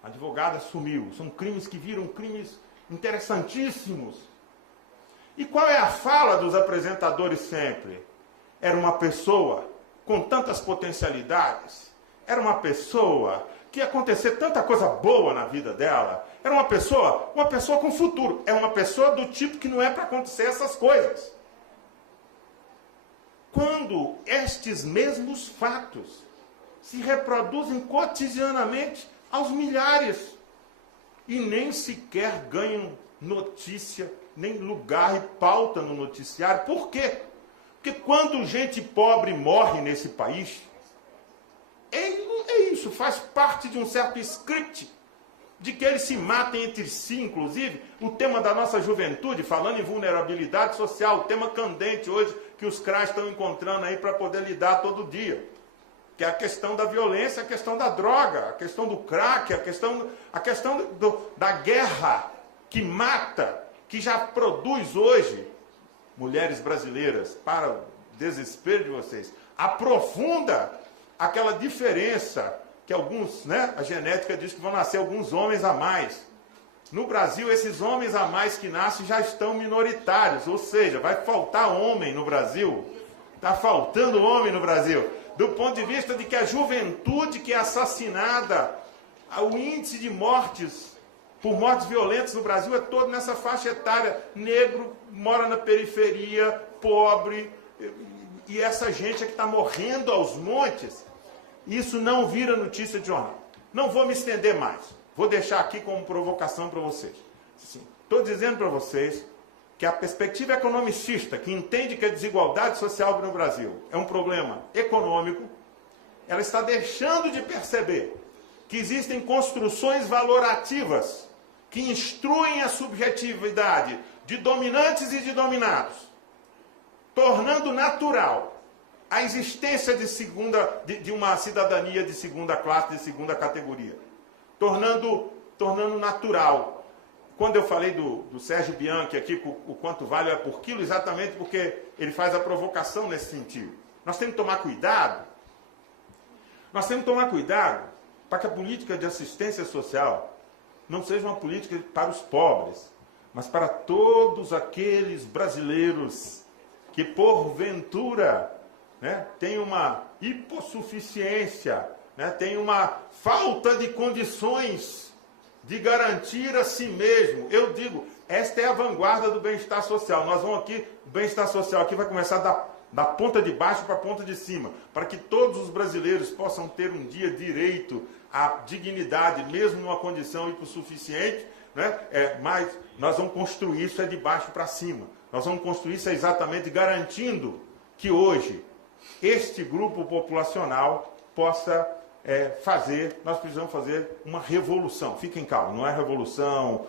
A advogada sumiu. São crimes que viram crimes interessantíssimos. E qual é a fala dos apresentadores sempre? Era uma pessoa com tantas potencialidades, era uma pessoa que ia acontecer tanta coisa boa na vida dela, era uma pessoa com futuro, é uma pessoa do tipo que não é para acontecer essas coisas. Quando estes mesmos fatos se reproduzem cotidianamente aos milhares e nem sequer ganham notícia, nem lugar e pauta no noticiário. Por quê? Porque quando gente pobre morre nesse país, é isso, faz parte de um certo script, de que eles se matem entre si, inclusive, o tema da nossa juventude, falando em vulnerabilidade social, o tema candente hoje, que os CRAs estão encontrando aí para poder lidar todo dia, que é a questão da violência, a questão da droga, a questão do crack, a questão da guerra que mata, que já produz hoje mulheres brasileiras, para o desespero de vocês, aprofunda aquela diferença que alguns, a genética diz que vão nascer alguns homens a mais. No Brasil, esses homens a mais que nascem já estão minoritários, ou seja, vai faltar homem no Brasil. Está faltando homem no Brasil. Do ponto de vista de que a juventude que é assassinada, o índice de mortes por mortes violentas no Brasil é todo nessa faixa etária. Negro, mora na periferia, pobre, e essa gente é que está morrendo aos montes. Isso não vira notícia de jornal. Não vou me estender mais. Vou deixar aqui como provocação para vocês. Estou dizendo para vocês que a perspectiva economicista, que entende que a desigualdade social no Brasil é um problema econômico, ela está deixando de perceber que existem construções valorativas que instruem a subjetividade de dominantes e de dominados, tornando natural a existência de uma cidadania de segunda classe, de segunda categoria. Tornando natural. Quando eu falei do Sérgio Bianchi aqui, o quanto vale é por quilo, exatamente porque ele faz a provocação nesse sentido. Nós temos que tomar cuidado. Nós temos que tomar cuidado para que a política de assistência social não seja uma política para os pobres, mas para todos aqueles brasileiros que, porventura, tem uma hipossuficiência, tem uma falta de condições de garantir a si mesmo. Eu digo, esta é a vanguarda do bem-estar social. Nós vamos aqui, o bem-estar social aqui vai começar da ponta de baixo para a ponta de cima, para que todos os brasileiros possam ter um dia direito à dignidade, mesmo numa condição hipossuficiente, mas nós vamos construir isso de baixo para cima. Nós vamos construir isso exatamente garantindo que hoje este grupo populacional possa nós precisamos fazer uma revolução. Fiquem calmos, não é revolução,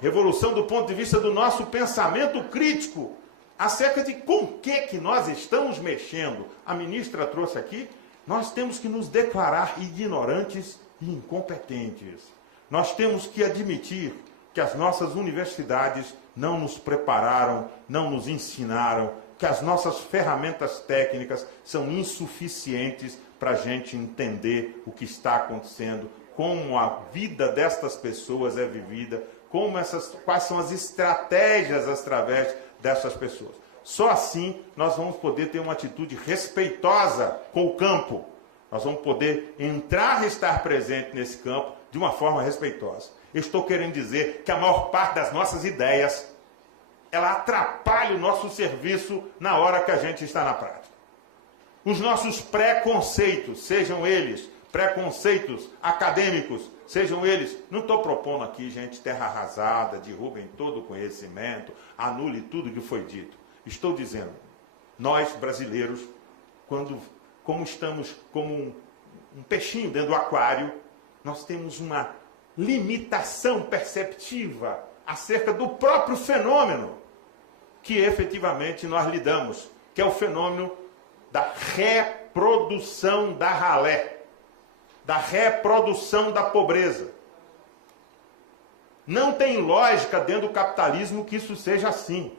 revolução do ponto de vista do nosso pensamento crítico acerca de com que nós estamos mexendo. A ministra trouxe aqui, nós temos que nos declarar ignorantes e incompetentes. Nós temos que admitir que as nossas universidades não nos prepararam, não nos ensinaram, que as nossas ferramentas técnicas são insuficientes para a gente entender o que está acontecendo, como a vida destas pessoas é vivida, quais são as estratégias através dessas pessoas. Só assim nós vamos poder ter uma atitude respeitosa com o campo. Nós vamos poder entrar e estar presente nesse campo de uma forma respeitosa. Eu estou querendo dizer que a maior parte das nossas ideias, ela atrapalha o nosso serviço na hora que a gente está na prática. Os nossos preconceitos, sejam eles preconceitos acadêmicos, sejam eles... Não estou propondo aqui, gente, terra arrasada, derrubem todo o conhecimento, anule tudo que foi dito. Estou dizendo, nós brasileiros, como estamos como um peixinho dentro do aquário, nós temos uma limitação perceptiva acerca do próprio fenômeno que efetivamente nós lidamos, que é o fenômeno da reprodução da ralé, da reprodução da pobreza. Não tem lógica dentro do capitalismo que isso seja assim.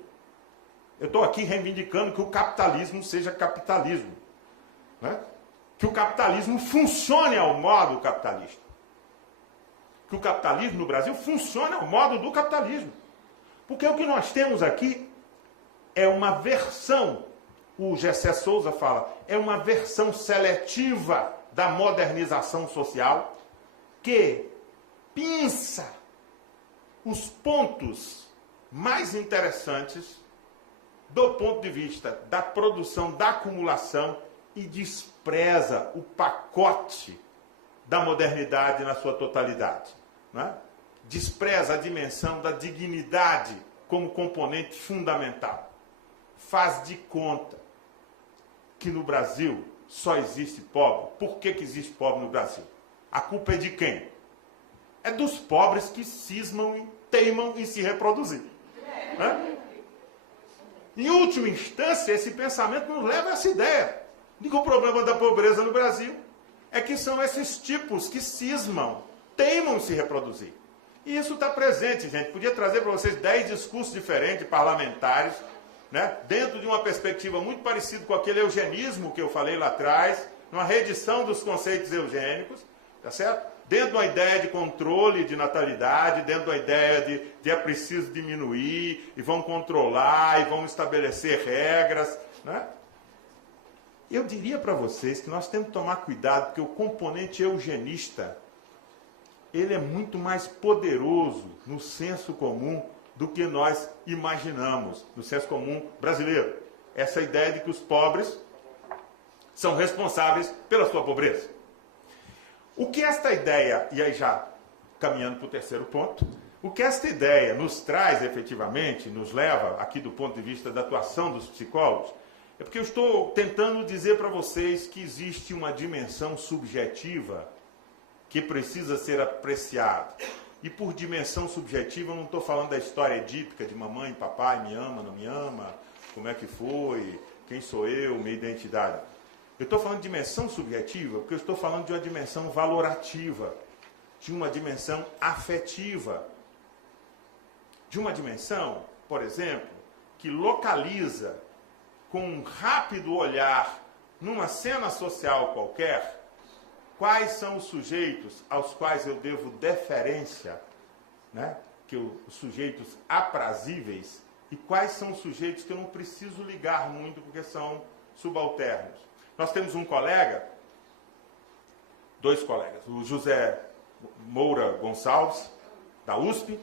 Eu estou aqui reivindicando que o capitalismo seja capitalismo. Né? Que o capitalismo funcione ao modo capitalista. Que o capitalismo no Brasil funcione ao modo do capitalismo. Porque o que nós temos aqui é uma versão, o Gessé Souza fala, é uma versão seletiva da modernização social que pinça os pontos mais interessantes do ponto de vista da produção, da acumulação e despreza o pacote da modernidade na sua totalidade. Né? Despreza a dimensão da dignidade como componente fundamental. Faz de conta que no Brasil só existe pobre. Por que existe pobre no Brasil? A culpa é de quem? É dos pobres que cismam e teimam em se reproduzir. Né? Em última instância, esse pensamento nos leva a essa ideia de que o problema da pobreza no Brasil é que são esses tipos que cismam, teimam em se reproduzir. E isso está presente, gente. Podia trazer para vocês 10 discursos diferentes, parlamentares, né? Dentro de uma perspectiva muito parecida com aquele eugenismo que eu falei lá atrás, numa reedição dos conceitos eugênicos, tá certo? Dentro de uma ideia de controle de natalidade, dentro de uma ideia de é preciso diminuir, e vão controlar, e vão estabelecer regras, né? Eu diria para vocês que nós temos que tomar cuidado, porque o componente eugenista, ele é muito mais poderoso no senso comum do que nós imaginamos, no senso comum brasileiro. Essa ideia de que os pobres são responsáveis pela sua pobreza. O que esta ideia, e aí já caminhando para o terceiro ponto, o que esta ideia nos traz efetivamente, nos leva aqui do ponto de vista da atuação dos psicólogos, é porque eu estou tentando dizer para vocês que existe uma dimensão subjetiva que precisa ser apreciada. E por dimensão subjetiva eu não estou falando da história edípica de mamãe, papai, me ama, não me ama, como é que foi, quem sou eu, minha identidade. Eu estou falando de dimensão subjetiva porque eu estou falando de uma dimensão valorativa, de uma dimensão afetiva, de uma dimensão, por exemplo, que localiza com um rápido olhar numa cena social qualquer quais são os sujeitos aos quais eu devo deferência, né? Que os sujeitos aprazíveis, e quais são os sujeitos que eu não preciso ligar muito porque são subalternos. Nós temos um colega, dois colegas, o José Moura Gonçalves, da USP,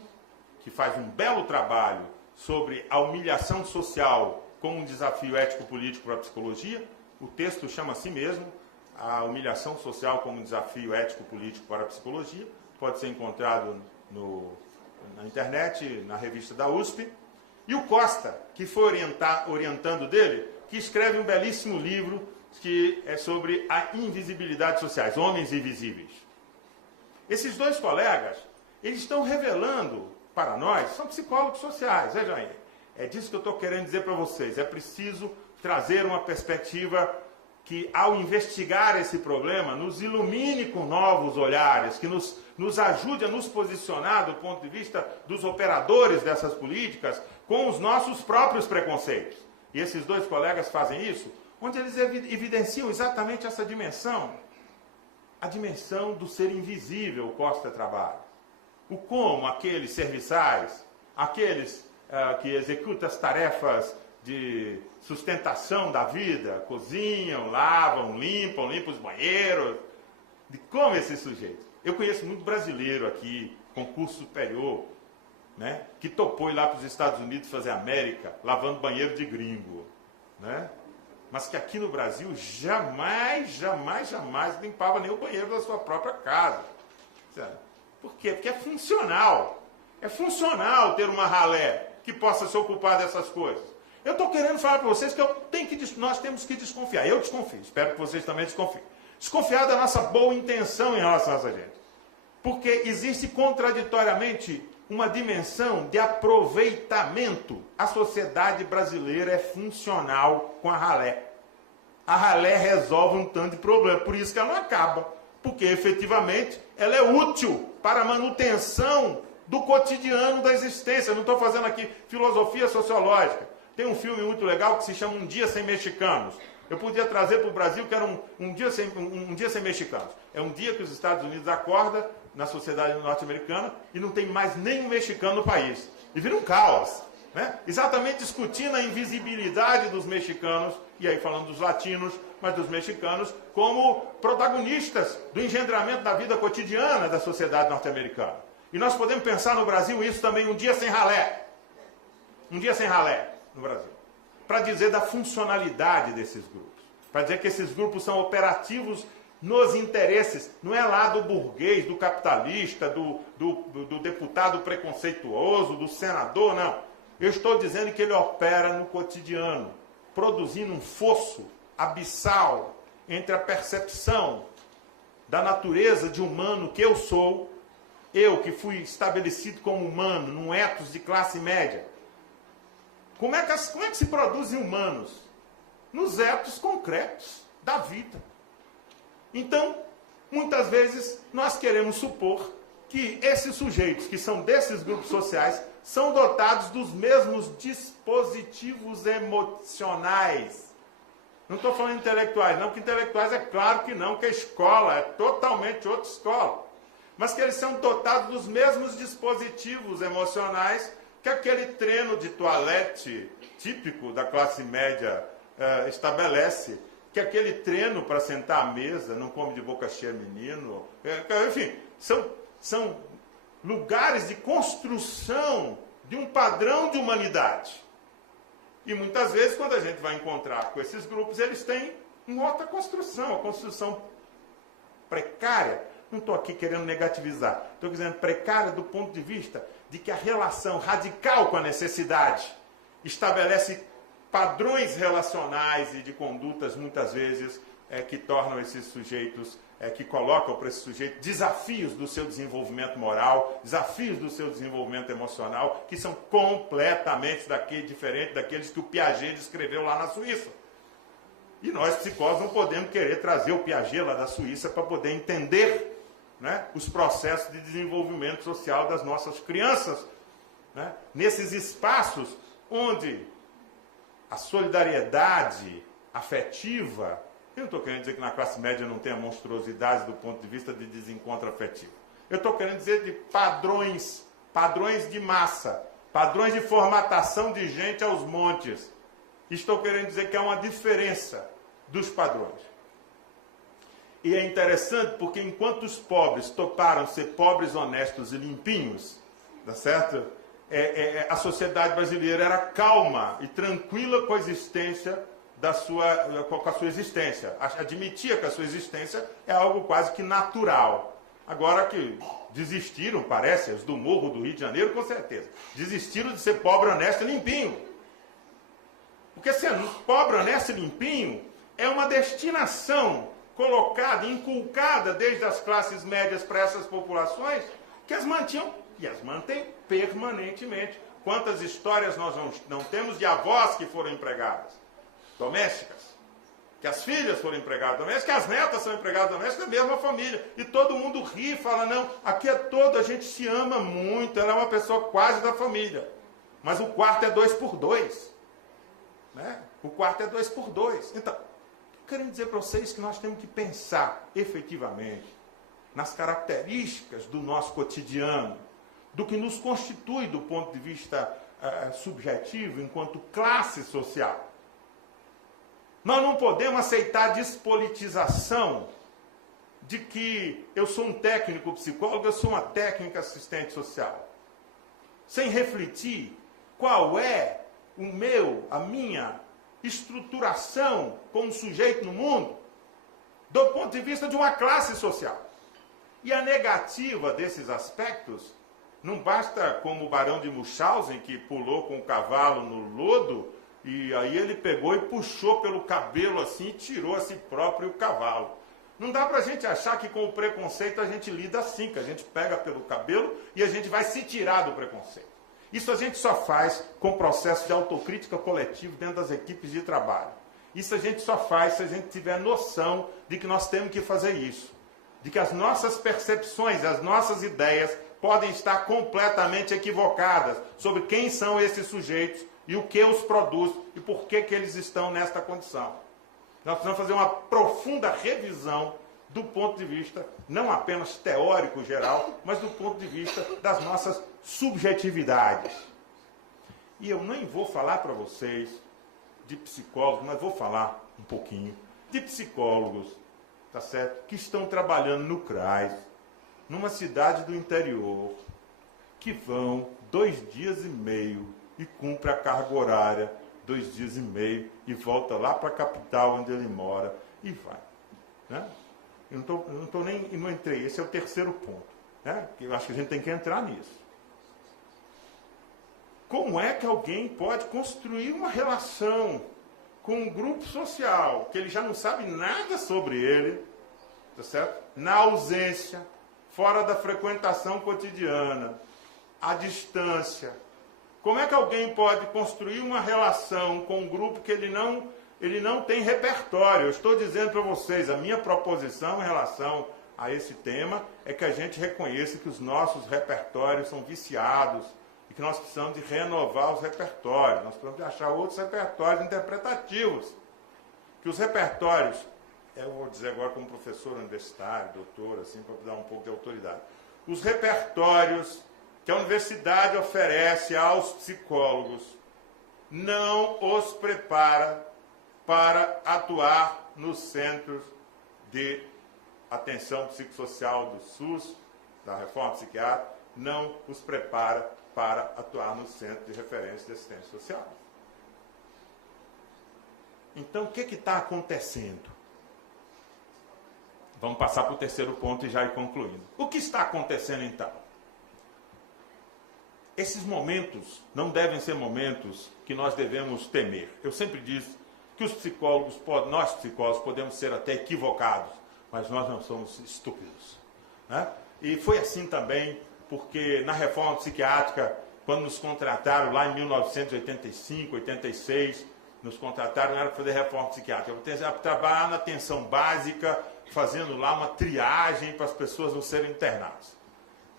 que faz um belo trabalho sobre a humilhação social como um desafio ético-político para a psicologia. O texto chama a si mesmo, a humilhação social como um desafio ético-político para a psicologia. Pode ser encontrado na internet, na revista da USP. E o Costa, que foi orientando dele, que escreve um belíssimo livro que é sobre a invisibilidade sociais, Homens Invisíveis. Esses dois colegas, eles estão revelando para nós, são psicólogos sociais, vejam aí. É disso que eu estou querendo dizer para vocês. É preciso trazer uma perspectiva que, ao investigar esse problema, nos ilumine com novos olhares, que nos ajude a nos posicionar do ponto de vista dos operadores dessas políticas com os nossos próprios preconceitos. E esses dois colegas fazem isso, onde eles evidenciam exatamente essa dimensão, a dimensão do ser invisível, o Costa trabalha. O como aqueles serviçais, aqueles que executam as tarefas de sustentação da vida, cozinham, lavam, limpam os banheiros, de como esses sujeitos. Eu conheço muito brasileiro aqui, concurso superior, né, que topou ir lá para os Estados Unidos fazer América, lavando banheiro de gringo, né? Mas que aqui no Brasil jamais limpava nem o banheiro da sua própria casa. Por quê? Porque é funcional. É funcional ter uma ralé que possa se ocupar dessas coisas. Eu estou querendo falar para vocês que nós temos que desconfiar. Eu desconfio, espero que vocês também desconfiem. Desconfiar da nossa boa intenção em relação a essa gente. Porque existe contraditoriamente uma dimensão de aproveitamento. A sociedade brasileira é funcional com a ralé. A ralé resolve um tanto de problema, por isso que ela não acaba. Porque efetivamente ela é útil para a manutenção do cotidiano da existência. Eu não estou fazendo aqui filosofia sociológica. Tem um filme muito legal que se chama Um Dia Sem Mexicanos. Eu podia trazer para o Brasil que era um dia sem mexicanos. É um dia que os Estados Unidos acordam na sociedade norte-americana e não tem mais nenhum mexicano no país. E vira um caos. Né? Exatamente discutindo a invisibilidade dos mexicanos, e aí falando dos latinos, mas dos mexicanos, como protagonistas do engendramento da vida cotidiana da sociedade norte-americana. E nós podemos pensar no Brasil isso também, um dia sem ralé. Um dia sem ralé no Brasil. Para dizer da funcionalidade desses grupos. Para dizer que esses grupos são operativos nos interesses, não é lá do burguês, do capitalista, do deputado preconceituoso, do senador, não. Eu estou dizendo que ele opera no cotidiano, produzindo um fosso abissal entre a percepção da natureza de humano que eu sou, eu que fui estabelecido como humano, num ethos de classe média. Como é que se produzem humanos? Nos ethos concretos da vida. Então, muitas vezes, nós queremos supor que esses sujeitos, que são desses grupos sociais, são dotados dos mesmos dispositivos emocionais. Não estou falando intelectuais, não, porque intelectuais é claro que não, que a escola é totalmente outra escola. Mas que eles são dotados dos mesmos dispositivos emocionais que aquele treino de toalete típico da classe média estabelece, que aquele treino para sentar à mesa, não come de boca cheia menino, enfim, são lugares de construção de um padrão de humanidade. E muitas vezes, quando a gente vai encontrar com esses grupos, eles têm uma outra construção, uma construção precária. Não estou aqui querendo negativizar, estou dizendo precária do ponto de vista de que a relação radical com a necessidade estabelece padrões relacionais e de condutas, muitas vezes, que tornam esses sujeitos, que colocam para esse sujeito desafios do seu desenvolvimento moral, desafios do seu desenvolvimento emocional, que são completamente diferentes daqueles que o Piaget descreveu lá na Suíça. E nós, psicólogos, não podemos querer trazer o Piaget lá da Suíça para poder entender, né, os processos de desenvolvimento social das nossas crianças. Né, nesses espaços onde a solidariedade afetiva, eu não estou querendo dizer que na classe média não tenha monstruosidades do ponto de vista de desencontro afetivo. Eu estou querendo dizer de padrões de massa, padrões de formatação de gente aos montes. Estou querendo dizer que há uma diferença dos padrões. E é interessante porque enquanto os pobres toparam ser pobres, honestos e limpinhos, tá certo? A sociedade brasileira era calma e tranquila com a existência com a sua existência. Admitia que a sua existência é algo quase que natural. Agora que desistiram, parece, os do Morro do Rio de Janeiro, com certeza. Desistiram de ser pobre, honesto e limpinho. Porque ser pobre, honesto e limpinho é uma destinação colocada, inculcada desde as classes médias para essas populações, que as mantinham e as mantêm permanentemente. Quantas histórias nós não temos de avós que foram empregadas domésticas, que as filhas foram empregadas domésticas, que as netas são empregadas domésticas, da mesma família. E todo mundo ri e fala, não, aqui é todo, a gente se ama muito, ela é uma pessoa quase da família. Mas o quarto é 2x2. Né? O quarto é 2x2. Então, quero dizer para vocês que nós temos que pensar efetivamente nas características do nosso cotidiano, do que nos constitui do ponto de vista subjetivo enquanto classe social. Nós não podemos aceitar a despolitização de que eu sou um técnico psicólogo, eu sou uma técnica assistente social, sem refletir qual é a minha estruturação como sujeito no mundo, do ponto de vista de uma classe social. E a negativa desses aspectos não basta como o Barão de Munchausen, que pulou com o cavalo no lodo, e aí ele pegou e puxou pelo cabelo assim e tirou a si próprio o cavalo. Não dá para a gente achar que com o preconceito a gente lida assim, que a gente pega pelo cabelo e a gente vai se tirar do preconceito. Isso a gente só faz com o processo de autocrítica coletivo dentro das equipes de trabalho. Isso a gente só faz se a gente tiver noção de que nós temos que fazer isso. De que as nossas percepções, as nossas ideias podem estar completamente equivocadas sobre quem são esses sujeitos e o que os produz e por que eles estão nesta condição. Nós precisamos fazer uma profunda revisão do ponto de vista, não apenas teórico geral, mas do ponto de vista das nossas subjetividades. E eu nem vou falar para vocês de psicólogos, mas vou falar um pouquinho de psicólogos, tá certo? Que estão trabalhando no CRAS, numa cidade do interior, que vão 2 dias e meio e cumpre a carga horária 2 dias e meio e volta lá para a capital onde ele mora e vai. Né? Eu não entrei, esse é o terceiro ponto. Né? Que eu acho que a gente tem que entrar nisso. Como é que alguém pode construir uma relação com um grupo social que ele já não sabe nada sobre ele, tá certo? Na ausência, fora da frequentação cotidiana, à distância? Como é que alguém pode construir uma relação com um grupo que ele não tem repertório? Eu estou dizendo para vocês, a minha proposição em relação a esse tema é que a gente reconheça que os nossos repertórios são viciados e que nós precisamos de renovar os repertórios, nós precisamos de achar outros repertórios interpretativos. Que os repertórios, eu vou dizer agora como professor universitário, doutor, assim, para dar um pouco de autoridade. Os repertórios que a universidade oferece aos psicólogos não os prepara para atuar nos centros de atenção psicossocial do SUS, da reforma psiquiátrica, não os prepara para atuar no centro de referência de assistência social. Então, o que está acontecendo? Vamos passar para o terceiro ponto e já ir concluindo. O que está acontecendo então? Esses momentos não devem ser momentos que nós devemos temer. Eu sempre disse que os psicólogos, nós psicólogos podemos ser até equivocados, mas nós não somos estúpidos. Né? E foi assim também, porque na reforma psiquiátrica, quando nos contrataram lá em 1985, 86, nos contrataram, não era para fazer reforma psiquiátrica, era para trabalhar na atenção básica, fazendo lá uma triagem para as pessoas não serem internadas.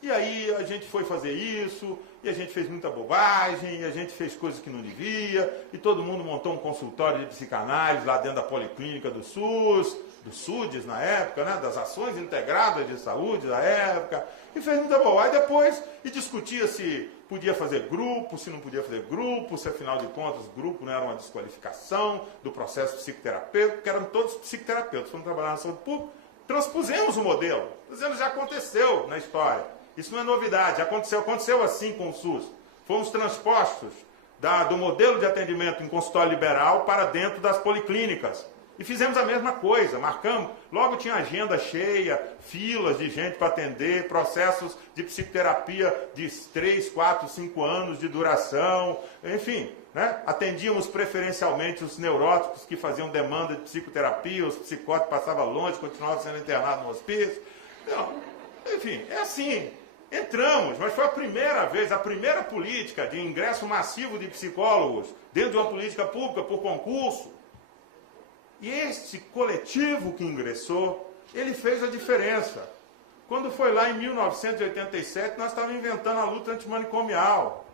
E aí a gente foi fazer isso, e a gente fez muita bobagem, e a gente fez coisas que não devia, e todo mundo montou um consultório de psicanálise lá dentro da policlínica do SUS, do SUDES na época, né, das ações integradas de saúde da época, e fez muita bobagem depois, e discutia se podia fazer grupo, se não podia fazer grupo, se afinal de contas grupo não era uma desqualificação do processo psicoterapêutico, porque eram todos psicoterapeutas, fomos trabalhar na saúde pública, transpusemos o modelo, dizendo já aconteceu na história. Isso não é novidade, aconteceu assim com o SUS. Fomos transpostos do modelo de atendimento em consultório liberal para dentro das policlínicas. E fizemos a mesma coisa, marcamos, logo tinha agenda cheia, filas de gente para atender, processos de psicoterapia de 3, 4, 5 anos de duração, enfim, né? Atendíamos preferencialmente os neuróticos que faziam demanda de psicoterapia, os psicóticos passavam longe, continuavam sendo internados no hospício. Não, enfim, é assim. Entramos, mas foi a primeira vez, a primeira política de ingresso massivo de psicólogos dentro de uma política pública por concurso. E este coletivo que ingressou, ele fez a diferença. Quando foi lá em 1987, nós estávamos inventando a luta antimanicomial.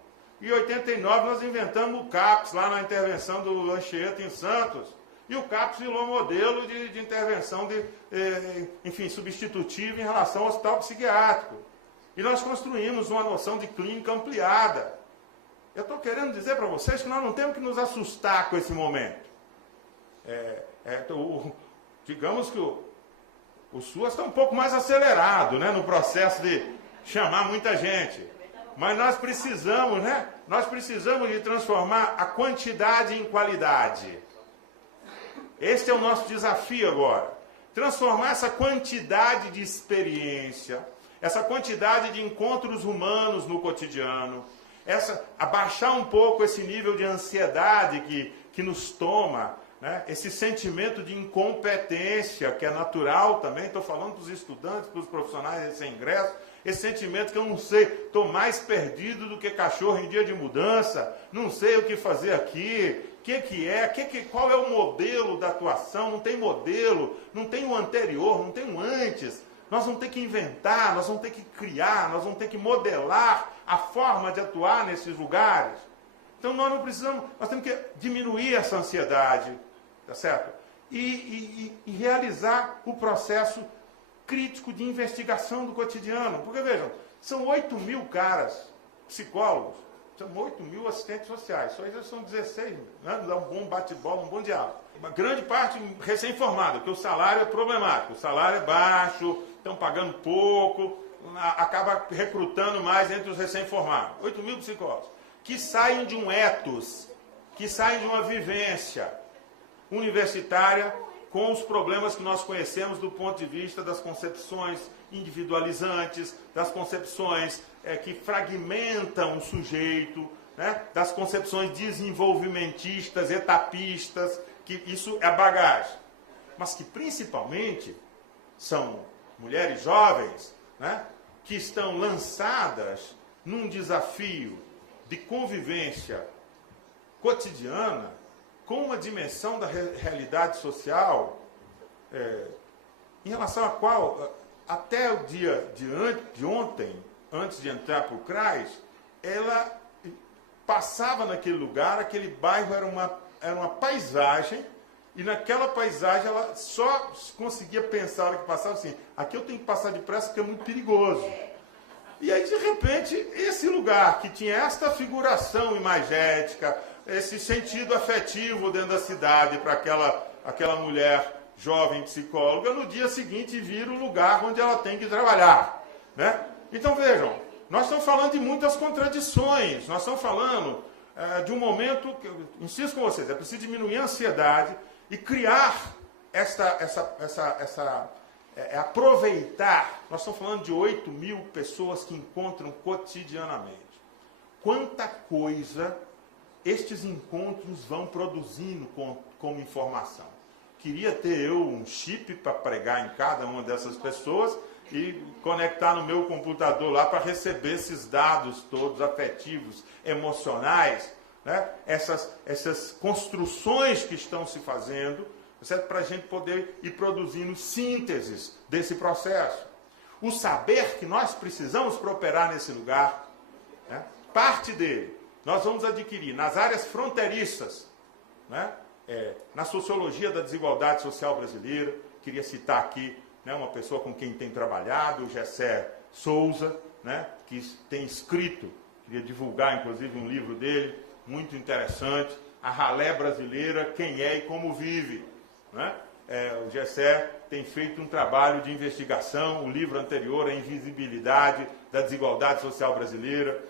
Em 89, nós inventamos o CAPS, lá na intervenção do Anchieta em Santos. E o CAPS virou modelo de intervenção substitutiva em relação ao hospital psiquiátrico. E nós construímos uma noção de clínica ampliada. Eu estou querendo dizer para vocês que nós não temos que nos assustar com esse momento. Digamos que o SUAS está um pouco mais acelerado, né, no processo de chamar muita gente. Mas nós precisamos, né? Nós precisamos de transformar a quantidade em qualidade. Esse é o nosso desafio agora. Transformar essa quantidade de experiência, essa quantidade de encontros humanos no cotidiano, abaixar um pouco esse nível de ansiedade que nos toma, né? Esse sentimento de incompetência, que é natural também, estou falando para os estudantes, para os profissionais desse ingresso, esse sentimento que eu não sei, estou mais perdido do que cachorro em dia de mudança, não sei o que fazer aqui, qual é o modelo da atuação, não tem modelo, não tem o anterior, não tem o antes. Nós vamos ter que inventar, nós vamos ter que criar, nós vamos ter que modelar a forma de atuar nesses lugares. Então nós não precisamos, nós temos que diminuir essa ansiedade, tá certo? E realizar o processo crítico de investigação do cotidiano. Porque vejam, são 8.000 caras, psicólogos, são 8.000 assistentes sociais, só já são 16, né? Dá um bom bate-bola, um bom diálogo. Uma grande parte recém-formada, porque o salário é problemático, o salário é baixo, estão pagando pouco, acaba recrutando mais entre os recém-formados. 8.000 psicólogos, que saem de um ethos, que saem de uma vivência universitária com os problemas que nós conhecemos do ponto de vista das concepções individualizantes, das concepções que fragmentam o sujeito, né? Das concepções desenvolvimentistas, etapistas, que isso é bagagem. Mas que principalmente são mulheres jovens, né? Que estão lançadas num desafio de convivência cotidiana com uma dimensão da realidade social em relação à qual, até o dia de ontem, antes de entrar para o CRAS, ela passava naquele lugar, aquele bairro era uma paisagem, e naquela paisagem ela só conseguia pensar, a hora que passava assim, aqui eu tenho que passar depressa porque é muito perigoso. E aí, de repente, esse lugar que tinha esta figuração imagética, esse sentido afetivo dentro da cidade para aquela mulher jovem psicóloga, no dia seguinte vira o lugar onde ela tem que trabalhar, né? Então vejam, nós estamos falando de muitas contradições, nós estamos falando de um momento, que eu insisto com vocês, é preciso diminuir a ansiedade e criar aproveitar, nós estamos falando de 8.000 pessoas que encontram cotidianamente. Quanta coisa estes encontros vão produzindo como informação. Queria ter eu um chip para pregar em cada uma dessas pessoas e conectar no meu computador lá para receber esses dados todos afetivos, emocionais, né? Essas construções que estão se fazendo, certo? Para a gente poder ir produzindo sínteses desse processo. O saber que nós precisamos para operar nesse lugar, né? Parte dele nós vamos adquirir nas áreas fronteiriças, né? Na sociologia da desigualdade social brasileira. Queria citar aqui, né, uma pessoa com quem tem trabalhado, o Gessé Souza, né, que tem escrito, queria divulgar inclusive um livro dele, muito interessante, A Ralé Brasileira, Quem é e Como Vive. Né? O Gessé tem feito um trabalho de investigação, o livro anterior, A Invisibilidade da Desigualdade Social Brasileira.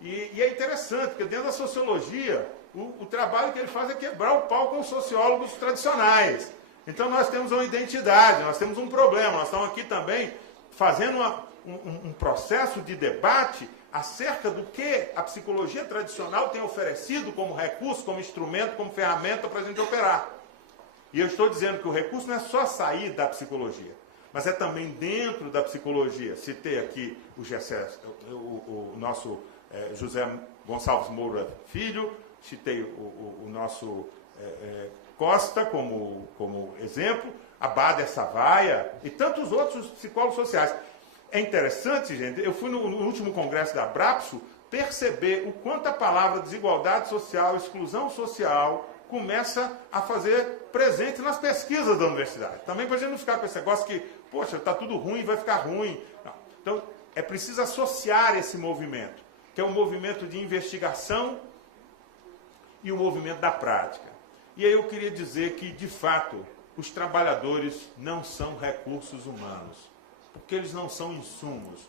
E é interessante, porque dentro da sociologia, o trabalho que ele faz é quebrar o pau com os sociólogos tradicionais. Então nós temos uma identidade, nós temos um problema, nós estamos aqui também fazendo um processo de debate acerca do que a psicologia tradicional tem oferecido como recurso, como instrumento, como ferramenta para a gente operar. E eu estou dizendo que o recurso não é só sair da psicologia, mas é também dentro da psicologia. Citei aqui o Gessé, o nosso José Gonçalves Moura Filho, citei o nosso Costa como exemplo, a Bader Savaia e tantos outros psicólogos sociais. É interessante, gente, eu fui no último congresso da Abrapso perceber o quanto a palavra desigualdade social, exclusão social, começa a fazer presente nas pesquisas da universidade. Também para a gente não ficar com esse negócio que, poxa, está tudo ruim, vai ficar ruim. Não. Então, é preciso associar esse movimento, que é um movimento de investigação e o movimento da prática. E aí eu queria dizer que, de fato, os trabalhadores não são recursos humanos, porque eles não são insumos.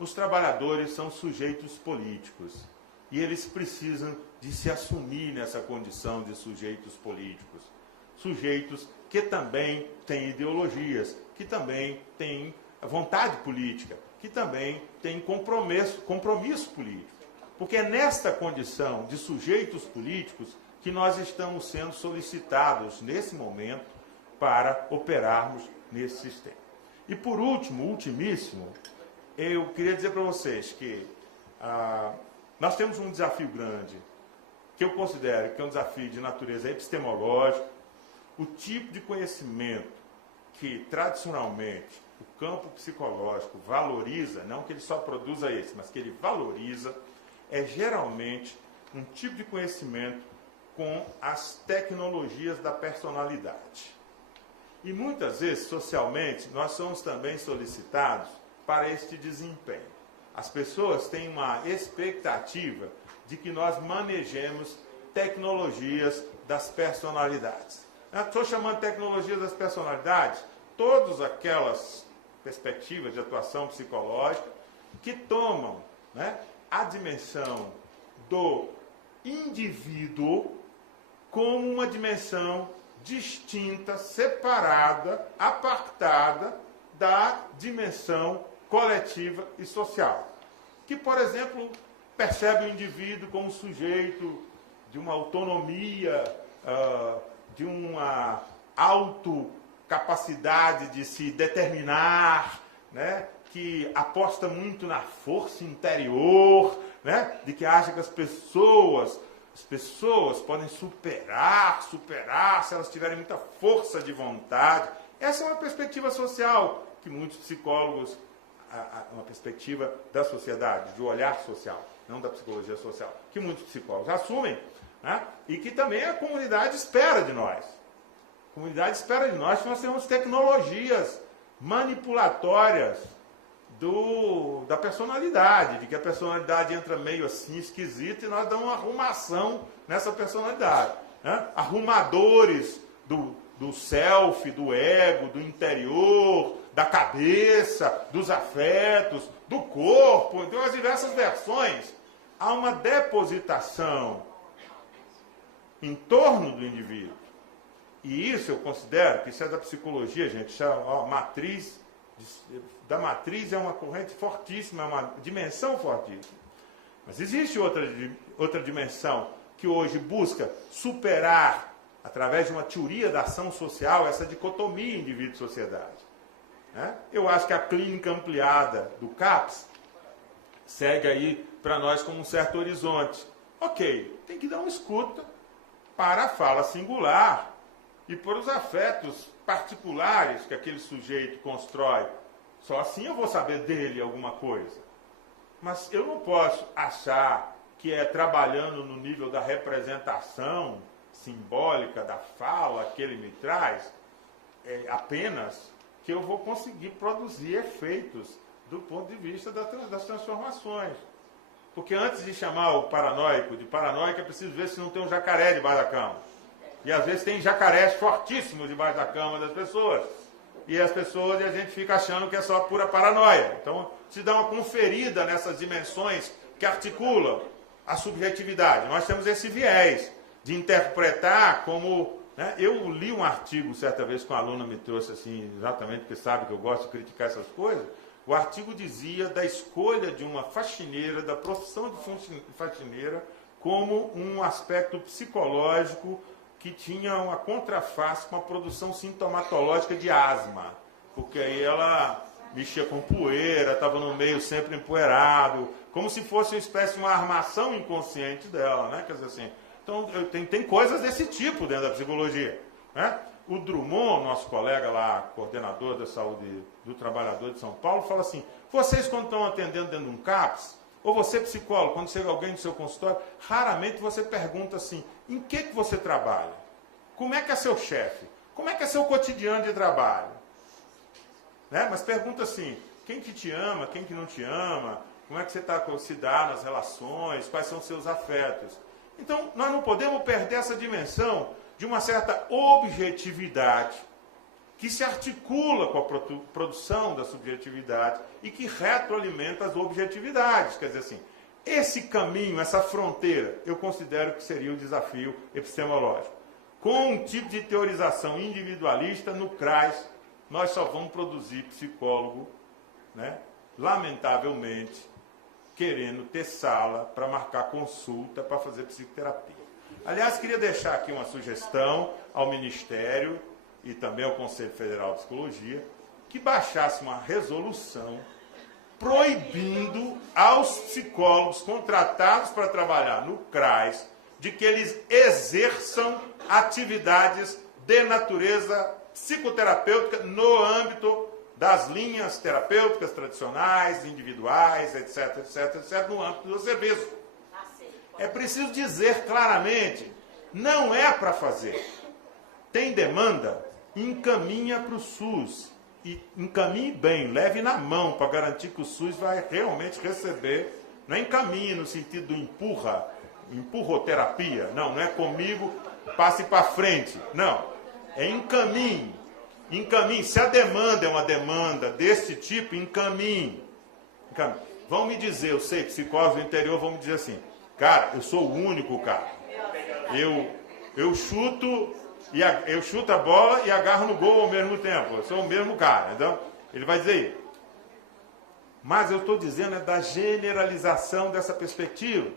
Os trabalhadores são sujeitos políticos e eles precisam de se assumir nessa condição de sujeitos políticos. Sujeitos que também têm ideologias, que também têm vontade política, que também têm compromisso político. Porque é nesta condição de sujeitos políticos que nós estamos sendo solicitados, nesse momento, para operarmos nesse sistema. E por último, ultimíssimo, eu queria dizer para vocês que nós temos um desafio grande, que eu considero que é um desafio de natureza epistemológica. O tipo de conhecimento que, tradicionalmente, o campo psicológico valoriza, não que ele só produza esse, mas que ele valoriza, é geralmente um tipo de conhecimento com as tecnologias da personalidade. E muitas vezes, socialmente, nós somos também solicitados para este desempenho. As pessoas têm uma expectativa de que nós manejemos tecnologias das personalidades. Estou chamando de tecnologias das personalidades todas aquelas perspectivas de atuação psicológica que tomam, né, a dimensão do indivíduo como uma dimensão distinta, separada, apartada da dimensão coletiva e social. Que, por exemplo, percebe o indivíduo como sujeito de uma autonomia, de uma autocapacidade de se determinar, né? Que aposta muito na força interior, né? De que acha que as pessoas podem superar se elas tiverem muita força de vontade. Essa é uma perspectiva social que muitos psicólogos, uma perspectiva da sociedade, do olhar social, não da psicologia social, que muitos psicólogos assumem, né? E que também a comunidade espera de nós. A comunidade espera de nós que nós tenhamos tecnologias manipulatórias da personalidade, de que a personalidade entra meio assim esquisita e nós damos uma arrumação nessa personalidade, né? Arrumadores do self, do ego, do interior, da cabeça, dos afetos, do corpo, então as diversas versões. Há uma depositação em torno do indivíduo. E isso eu considero que isso é da psicologia, gente. Isso é a matriz da matriz, é uma corrente fortíssima, é uma dimensão fortíssima. Mas existe outra dimensão que hoje busca superar, através de uma teoria da ação social, essa dicotomia indivíduo-sociedade. Né? Eu acho que a clínica ampliada do CAPS segue aí para nós como um certo horizonte. Ok, tem que dar uma escuta para a fala singular e para os afetos particulares que aquele sujeito constrói. Só assim eu vou saber dele alguma coisa. Mas eu não posso achar que é trabalhando no nível da representação simbólica da fala que ele me traz, apenas que eu vou conseguir produzir efeitos do ponto de vista das transformações. Porque antes de chamar o paranoico de paranoico, é preciso ver se não tem um jacaré debaixo da cama. E às vezes tem jacarés fortíssimos debaixo da cama das pessoas. E a gente fica achando que é só pura paranoia. Então, se dá uma conferida nessas dimensões que articulam a subjetividade. Nós temos esse viés de interpretar como... Né? Eu li um artigo certa vez que uma aluna me trouxe, assim, exatamente porque sabe que eu gosto de criticar essas coisas. O artigo dizia da escolha de uma faxineira, da profissão de faxineira, como um aspecto psicológico que tinha uma contraface com a produção sintomatológica de asma. Porque aí ela mexia com poeira, estava no meio sempre empoeirado, como se fosse uma espécie de uma armação inconsciente dela, né? Quer dizer assim, então tem coisas desse tipo dentro da psicologia, né? O Drummond, nosso colega lá, coordenador da saúde do trabalhador de São Paulo, fala assim, vocês quando estão atendendo dentro de um CAPS, ou você psicólogo, quando chega alguém no seu consultório, raramente você pergunta assim, em que você trabalha? Como é que é seu chefe? Como é que é seu cotidiano de trabalho? Né? Mas pergunta assim, quem que te ama, quem que não te ama, como é que você se dá nas relações, quais são os seus afetos? Então, nós não podemos perder essa dimensão de uma certa objetividade que se articula com a produção da subjetividade e que retroalimenta as objetividades. Quer dizer assim, esse caminho, essa fronteira, eu considero que seria o desafio epistemológico. Com um tipo de teorização individualista, no CRAS, nós só vamos produzir psicólogo, né, lamentavelmente, querendo ter sala para marcar consulta, para fazer psicoterapia. Aliás, queria deixar aqui uma sugestão ao Ministério e também ao Conselho Federal de Psicologia, que baixasse uma resolução proibindo aos psicólogos contratados para trabalhar no CRAS de que eles exerçam atividades de natureza psicoterapêutica no âmbito das linhas terapêuticas tradicionais, individuais, etc., no âmbito do serviço. É preciso dizer claramente, não é para fazer. Tem demanda? Encaminha para o SUS. E encaminhe bem, leve na mão para garantir que o SUS vai realmente receber. Não é encaminhe no sentido do empurroterapia. Não é comigo, passe para frente. Não, é encaminhe. Encaminhe. Se a demanda é uma demanda desse tipo, encaminhe. Vão me dizer, eu sei, psicólogos do interior vão me dizer assim, cara, eu sou o único, cara. Eu chuto a bola e agarro no gol ao mesmo tempo. Eu sou o mesmo cara. Então, ele vai dizer isso. Mas eu estou dizendo é da generalização dessa perspectiva.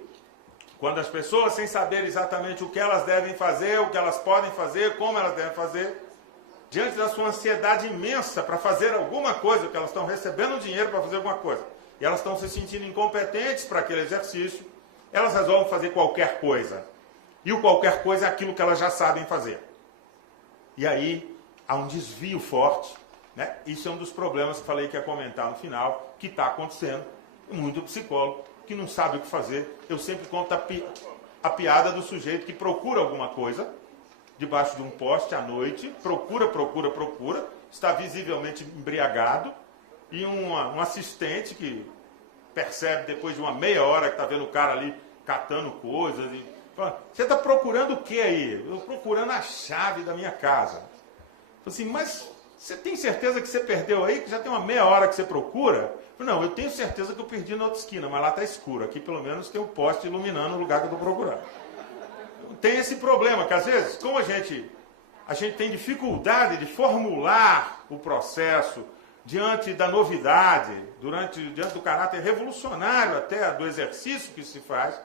Quando as pessoas, sem saber exatamente o que elas devem fazer, o que elas podem fazer, como elas devem fazer, diante da sua ansiedade imensa para fazer alguma coisa, porque elas estão recebendo dinheiro para fazer alguma coisa, e elas estão se sentindo incompetentes para aquele exercício, elas resolvem fazer qualquer coisa. E o qualquer coisa é aquilo que elas já sabem fazer. E aí há um desvio forte, né? Isso é um dos problemas que falei que ia comentar no final, que está acontecendo. Muito psicólogo que não sabe o que fazer. Eu sempre conto a piada do sujeito que procura alguma coisa debaixo de um poste à noite, procura, está visivelmente embriagado, e um assistente que percebe depois de uma meia hora que está vendo o cara ali catando coisas, e fala, você está procurando o que aí? Eu estou procurando a chave da minha casa. Eu falei assim, mas você tem certeza que você perdeu aí, que já tem uma meia hora que você procura? Eu falei, não, eu tenho certeza que eu perdi na outra esquina, mas lá está escuro, aqui pelo menos tem um poste iluminando o lugar que eu estou procurando. Tem esse problema, que às vezes, como a gente tem dificuldade de formular o processo diante da novidade, diante do caráter revolucionário até do exercício que se faz,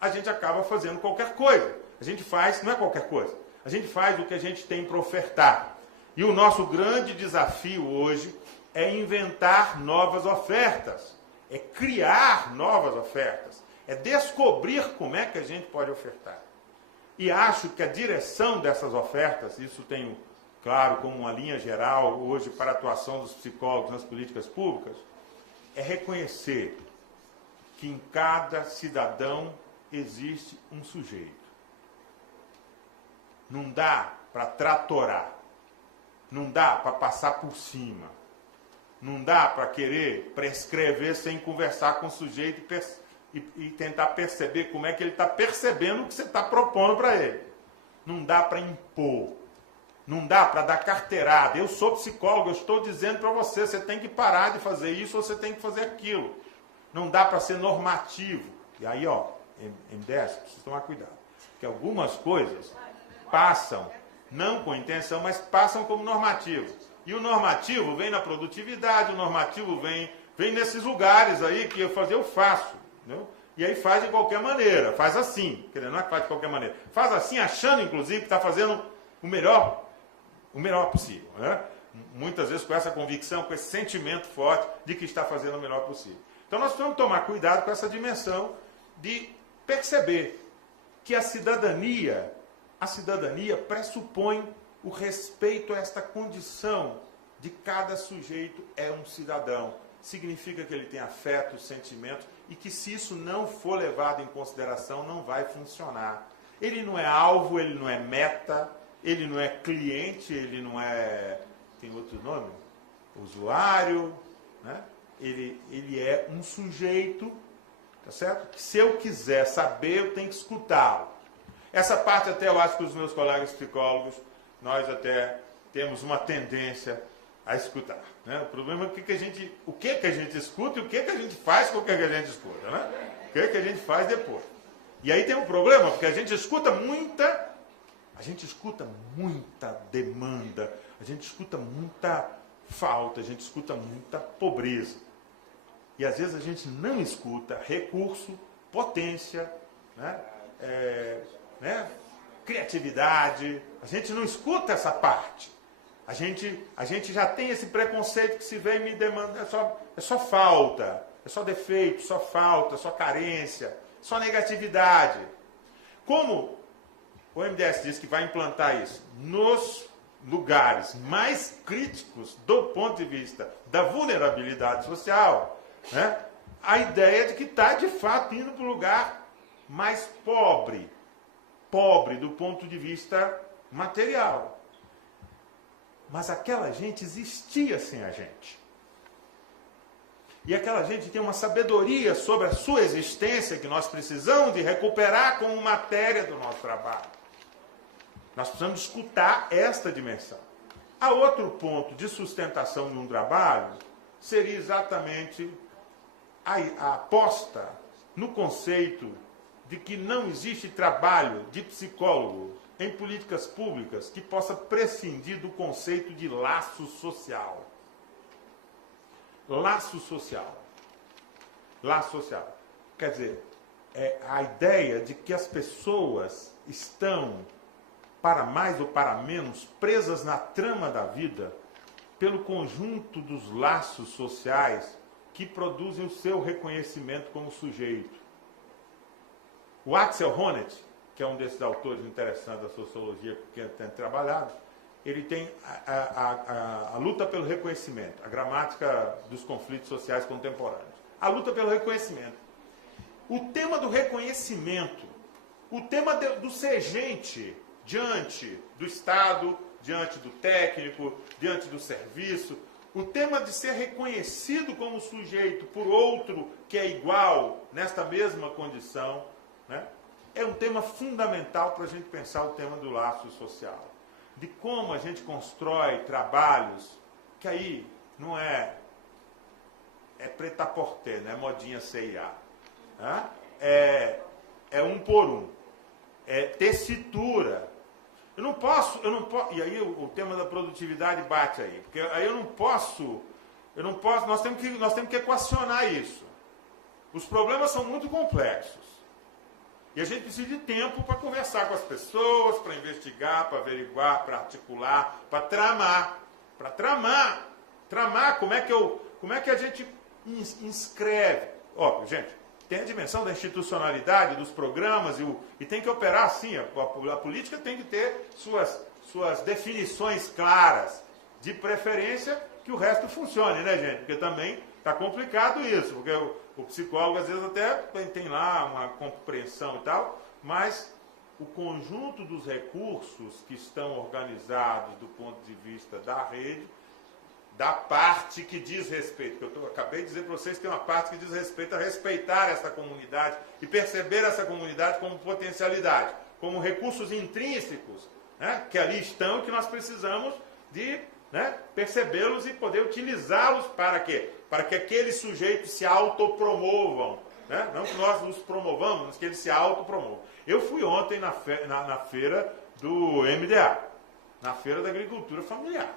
a gente acaba fazendo qualquer coisa. A gente faz, não é qualquer coisa, a gente faz o que a gente tem para ofertar. E o nosso grande desafio hoje é inventar novas ofertas, é criar novas ofertas, é descobrir como é que a gente pode ofertar. E acho que a direção dessas ofertas, isso tenho claro como uma linha geral hoje para a atuação dos psicólogos nas políticas públicas, é reconhecer que em cada cidadão existe um sujeito. Não dá para tratorar, não dá para passar por cima, não dá para querer prescrever sem conversar com o sujeito e tentar perceber como é que ele está percebendo o que você está propondo para ele. Não dá para impor, não dá para dar carteirada. Eu sou psicólogo, eu estou dizendo para você, você tem que parar de fazer isso ou você tem que fazer aquilo. Não dá para ser normativo. E aí, MDS, precisa tomar cuidado. Porque algumas coisas passam, não com intenção, mas passam como normativo. E o normativo vem na produtividade, o normativo vem nesses lugares aí que eu faço. Entendeu? E aí faz de qualquer maneira, faz assim, não é que faz de qualquer maneira, faz assim achando inclusive que está fazendo o melhor possível, né? Muitas vezes com essa convicção, com esse sentimento forte de que está fazendo o melhor possível. Então nós precisamos tomar cuidado com essa dimensão de perceber que a cidadania pressupõe o respeito a esta condição de cada sujeito é um cidadão. Significa que ele tem afeto, sentimentos, e que se isso não for levado em consideração, não vai funcionar. Ele não é alvo, ele não é meta, ele não é cliente, ele não é... tem outro nome? Usuário, né? Ele é um sujeito, tá certo? Que se eu quiser saber, eu tenho que escutá-lo. Essa parte até eu acho que os meus colegas psicólogos, nós até temos uma tendência a escutar, né? O problema é o que a gente escuta e o que a gente faz com o que a gente escuta, né? O que a gente faz depois. E aí tem um problema, porque a gente escuta muita demanda, a gente escuta muita falta, a gente escuta muita pobreza. E às vezes a gente não escuta recurso, potência, criatividade, a gente não escuta essa parte. A gente já tem esse preconceito que se vem e me demanda, é só falta, é só defeito, só falta, só carência, só negatividade. Como o MDS diz que vai implantar isso nos lugares mais críticos do ponto de vista da vulnerabilidade social, né? A ideia de que está de fato indo para o lugar mais pobre, pobre do ponto de vista material. Mas aquela gente existia sem a gente. E aquela gente tem uma sabedoria sobre a sua existência que nós precisamos de recuperar como matéria do nosso trabalho. Nós precisamos escutar esta dimensão. A outro ponto de sustentação de um trabalho seria exatamente a aposta no conceito de que não existe trabalho de psicólogo em políticas públicas que possa prescindir do conceito de laço social. Laço social. Laço social. Quer dizer, é a ideia de que as pessoas estão, para mais ou para menos, presas na trama da vida pelo conjunto dos laços sociais que produzem o seu reconhecimento como sujeito. O Axel Honneth, que é um desses autores interessantes da sociologia que eu tenho trabalhado, ele tem a luta pelo reconhecimento, a gramática dos conflitos sociais contemporâneos. A luta pelo reconhecimento. O tema do reconhecimento, o tema do ser gente diante do Estado, diante do técnico, diante do serviço, o tema de ser reconhecido como sujeito por outro que é igual nesta mesma condição, né? É um tema fundamental para a gente pensar o tema do laço social. De como a gente constrói trabalhos, que aí não é prêt-à-porter, não é modinha C&A. Né? É um por um. É tessitura. Eu não posso, e aí o tema da produtividade bate aí, porque aí eu não posso, nós temos que equacionar isso. Os problemas são muito complexos. E a gente precisa de tempo para conversar com as pessoas, para investigar, para averiguar, para articular, para tramar. Para tramar como é que a gente inscreve. Ó, gente, tem a dimensão da institucionalidade, dos programas, e tem que operar assim. A política tem que ter suas definições claras, de preferência que o resto funcione, né, gente? Porque também está complicado isso, porque o psicólogo às vezes até tem lá uma compreensão e tal, mas o conjunto dos recursos que estão organizados do ponto de vista da rede, da parte que diz respeito, que eu acabei de dizer para vocês que tem uma parte que diz respeito a respeitar essa comunidade e perceber essa comunidade como potencialidade, como recursos intrínsecos, né, que ali estão e que nós precisamos de, né, percebê-los e poder utilizá-los para quê? Para que aqueles sujeitos se autopromovam. Né? Não que nós nos promovamos, mas que eles se autopromovam. Eu fui ontem na feira do MDA, na Feira da Agricultura Familiar.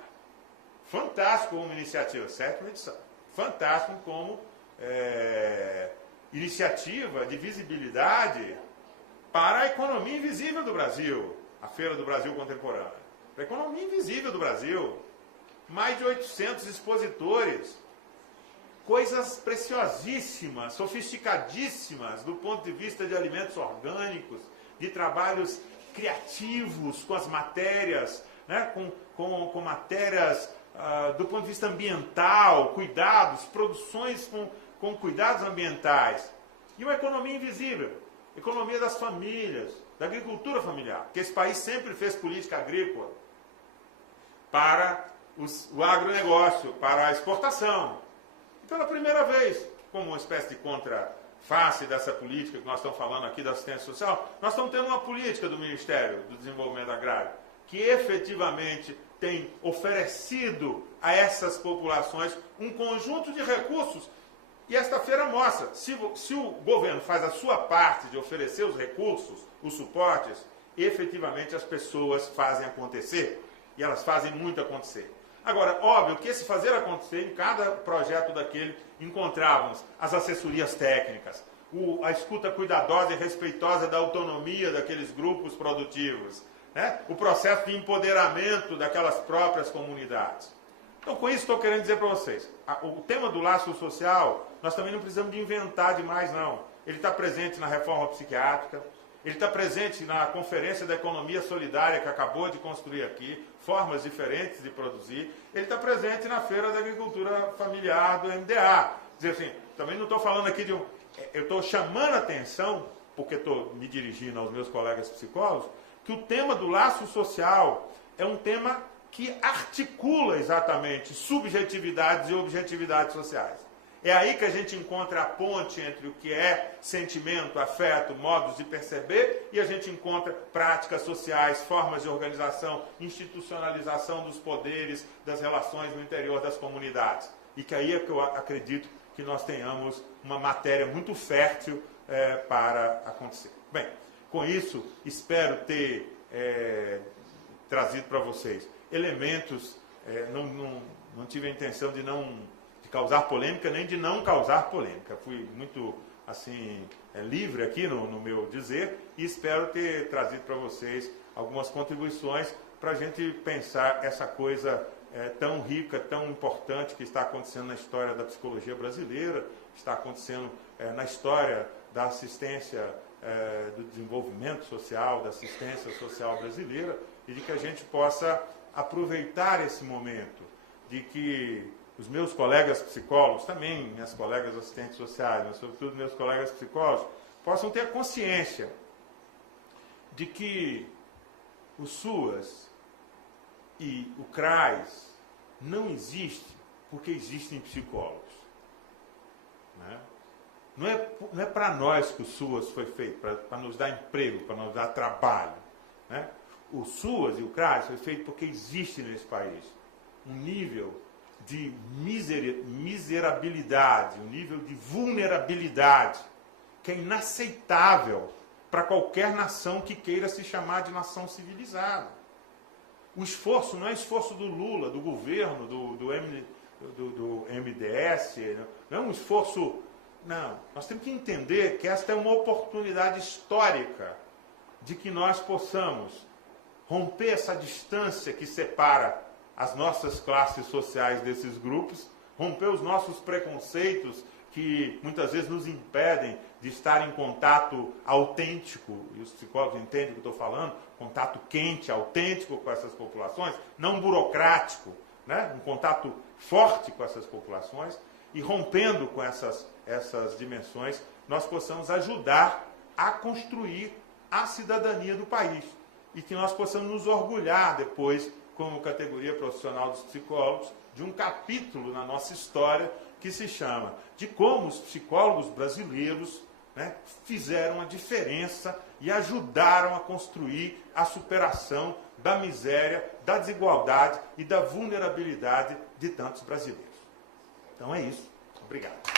Fantástico como iniciativa, 7ª edição. Fantástico como iniciativa de visibilidade para a economia invisível do Brasil. A Feira do Brasil Contemporâneo. Para a economia invisível do Brasil. Mais de 800 expositores. Coisas preciosíssimas, sofisticadíssimas do ponto de vista de alimentos orgânicos, de trabalhos criativos com as matérias, né, com matérias do ponto de vista ambiental, cuidados, produções com cuidados ambientais. E uma economia invisível, economia das famílias, da agricultura familiar, que esse país sempre fez política agrícola para o agronegócio, para a exportação. E pela primeira vez, como uma espécie de contraface dessa política que nós estamos falando aqui da assistência social, nós estamos tendo uma política do Ministério do Desenvolvimento Agrário que efetivamente tem oferecido a essas populações um conjunto de recursos. E esta feira mostra, se o governo faz a sua parte de oferecer os recursos, os suportes, efetivamente as pessoas fazem acontecer. E elas fazem muito acontecer. Agora, óbvio que esse fazer acontecer, em cada projeto daquele, encontrávamos as assessorias técnicas, a escuta cuidadosa e respeitosa da autonomia daqueles grupos produtivos, né? O processo de empoderamento daquelas próprias comunidades. Então, com isso, estou querendo dizer para vocês, o tema do laço social, nós também não precisamos de inventar demais, não. Ele está presente na reforma psiquiátrica, ele está presente na Conferência da Economia Solidária, que acabou de construir aqui, formas diferentes de produzir. Ele está presente na Feira da Agricultura Familiar do MDA. Quer dizer assim, também não estou falando aqui de eu estou chamando a atenção porque estou me dirigindo aos meus colegas psicólogos, que o tema do laço social é um tema que articula exatamente subjetividades e objetividades sociais. É aí que a gente encontra a ponte entre o que é sentimento, afeto, modos de perceber, e a gente encontra práticas sociais, formas de organização, institucionalização dos poderes, das relações no interior das comunidades. E que aí é que eu acredito que nós tenhamos uma matéria muito fértil para acontecer. Bem, com isso, espero ter trazido para vocês elementos, não tive a intenção de causar polêmica, nem de não causar polêmica. Fui muito assim livre aqui no meu dizer e espero ter trazido para vocês algumas contribuições para a gente pensar essa coisa tão rica, tão importante que está acontecendo na história da psicologia brasileira, está acontecendo na história da assistência do desenvolvimento social, da assistência social brasileira, e de que a gente possa aproveitar esse momento, de que os meus colegas psicólogos, também minhas colegas assistentes sociais, mas sobretudo meus colegas psicólogos, possam ter consciência de que o SUAS e o CRAS não existe porque existem psicólogos. Né? Não é para nós que o SUAS foi feito, para nos dar emprego, para nos dar trabalho. Né? O SUAS e o CRAS foi feito porque existe nesse país um nível de miserabilidade, um nível de vulnerabilidade que é inaceitável para qualquer nação que queira se chamar de nação civilizada. O esforço não é esforço do Lula, do governo, do MDS, não é um esforço... Não, nós temos que entender que esta é uma oportunidade histórica de que nós possamos romper essa distância que separa as nossas classes sociais desses grupos, romper os nossos preconceitos que muitas vezes nos impedem de estar em contato autêntico, e os psicólogos entendem o que eu estou falando, contato quente, autêntico com essas populações, não burocrático, né? Um contato forte com essas populações, e rompendo com essas dimensões, nós possamos ajudar a construir a cidadania do país, e que nós possamos nos orgulhar depois, como categoria profissional dos psicólogos, de um capítulo na nossa história que se chama de como os psicólogos brasileiros, né, fizeram a diferença e ajudaram a construir a superação da miséria, da desigualdade e da vulnerabilidade de tantos brasileiros. Então é isso. Obrigado.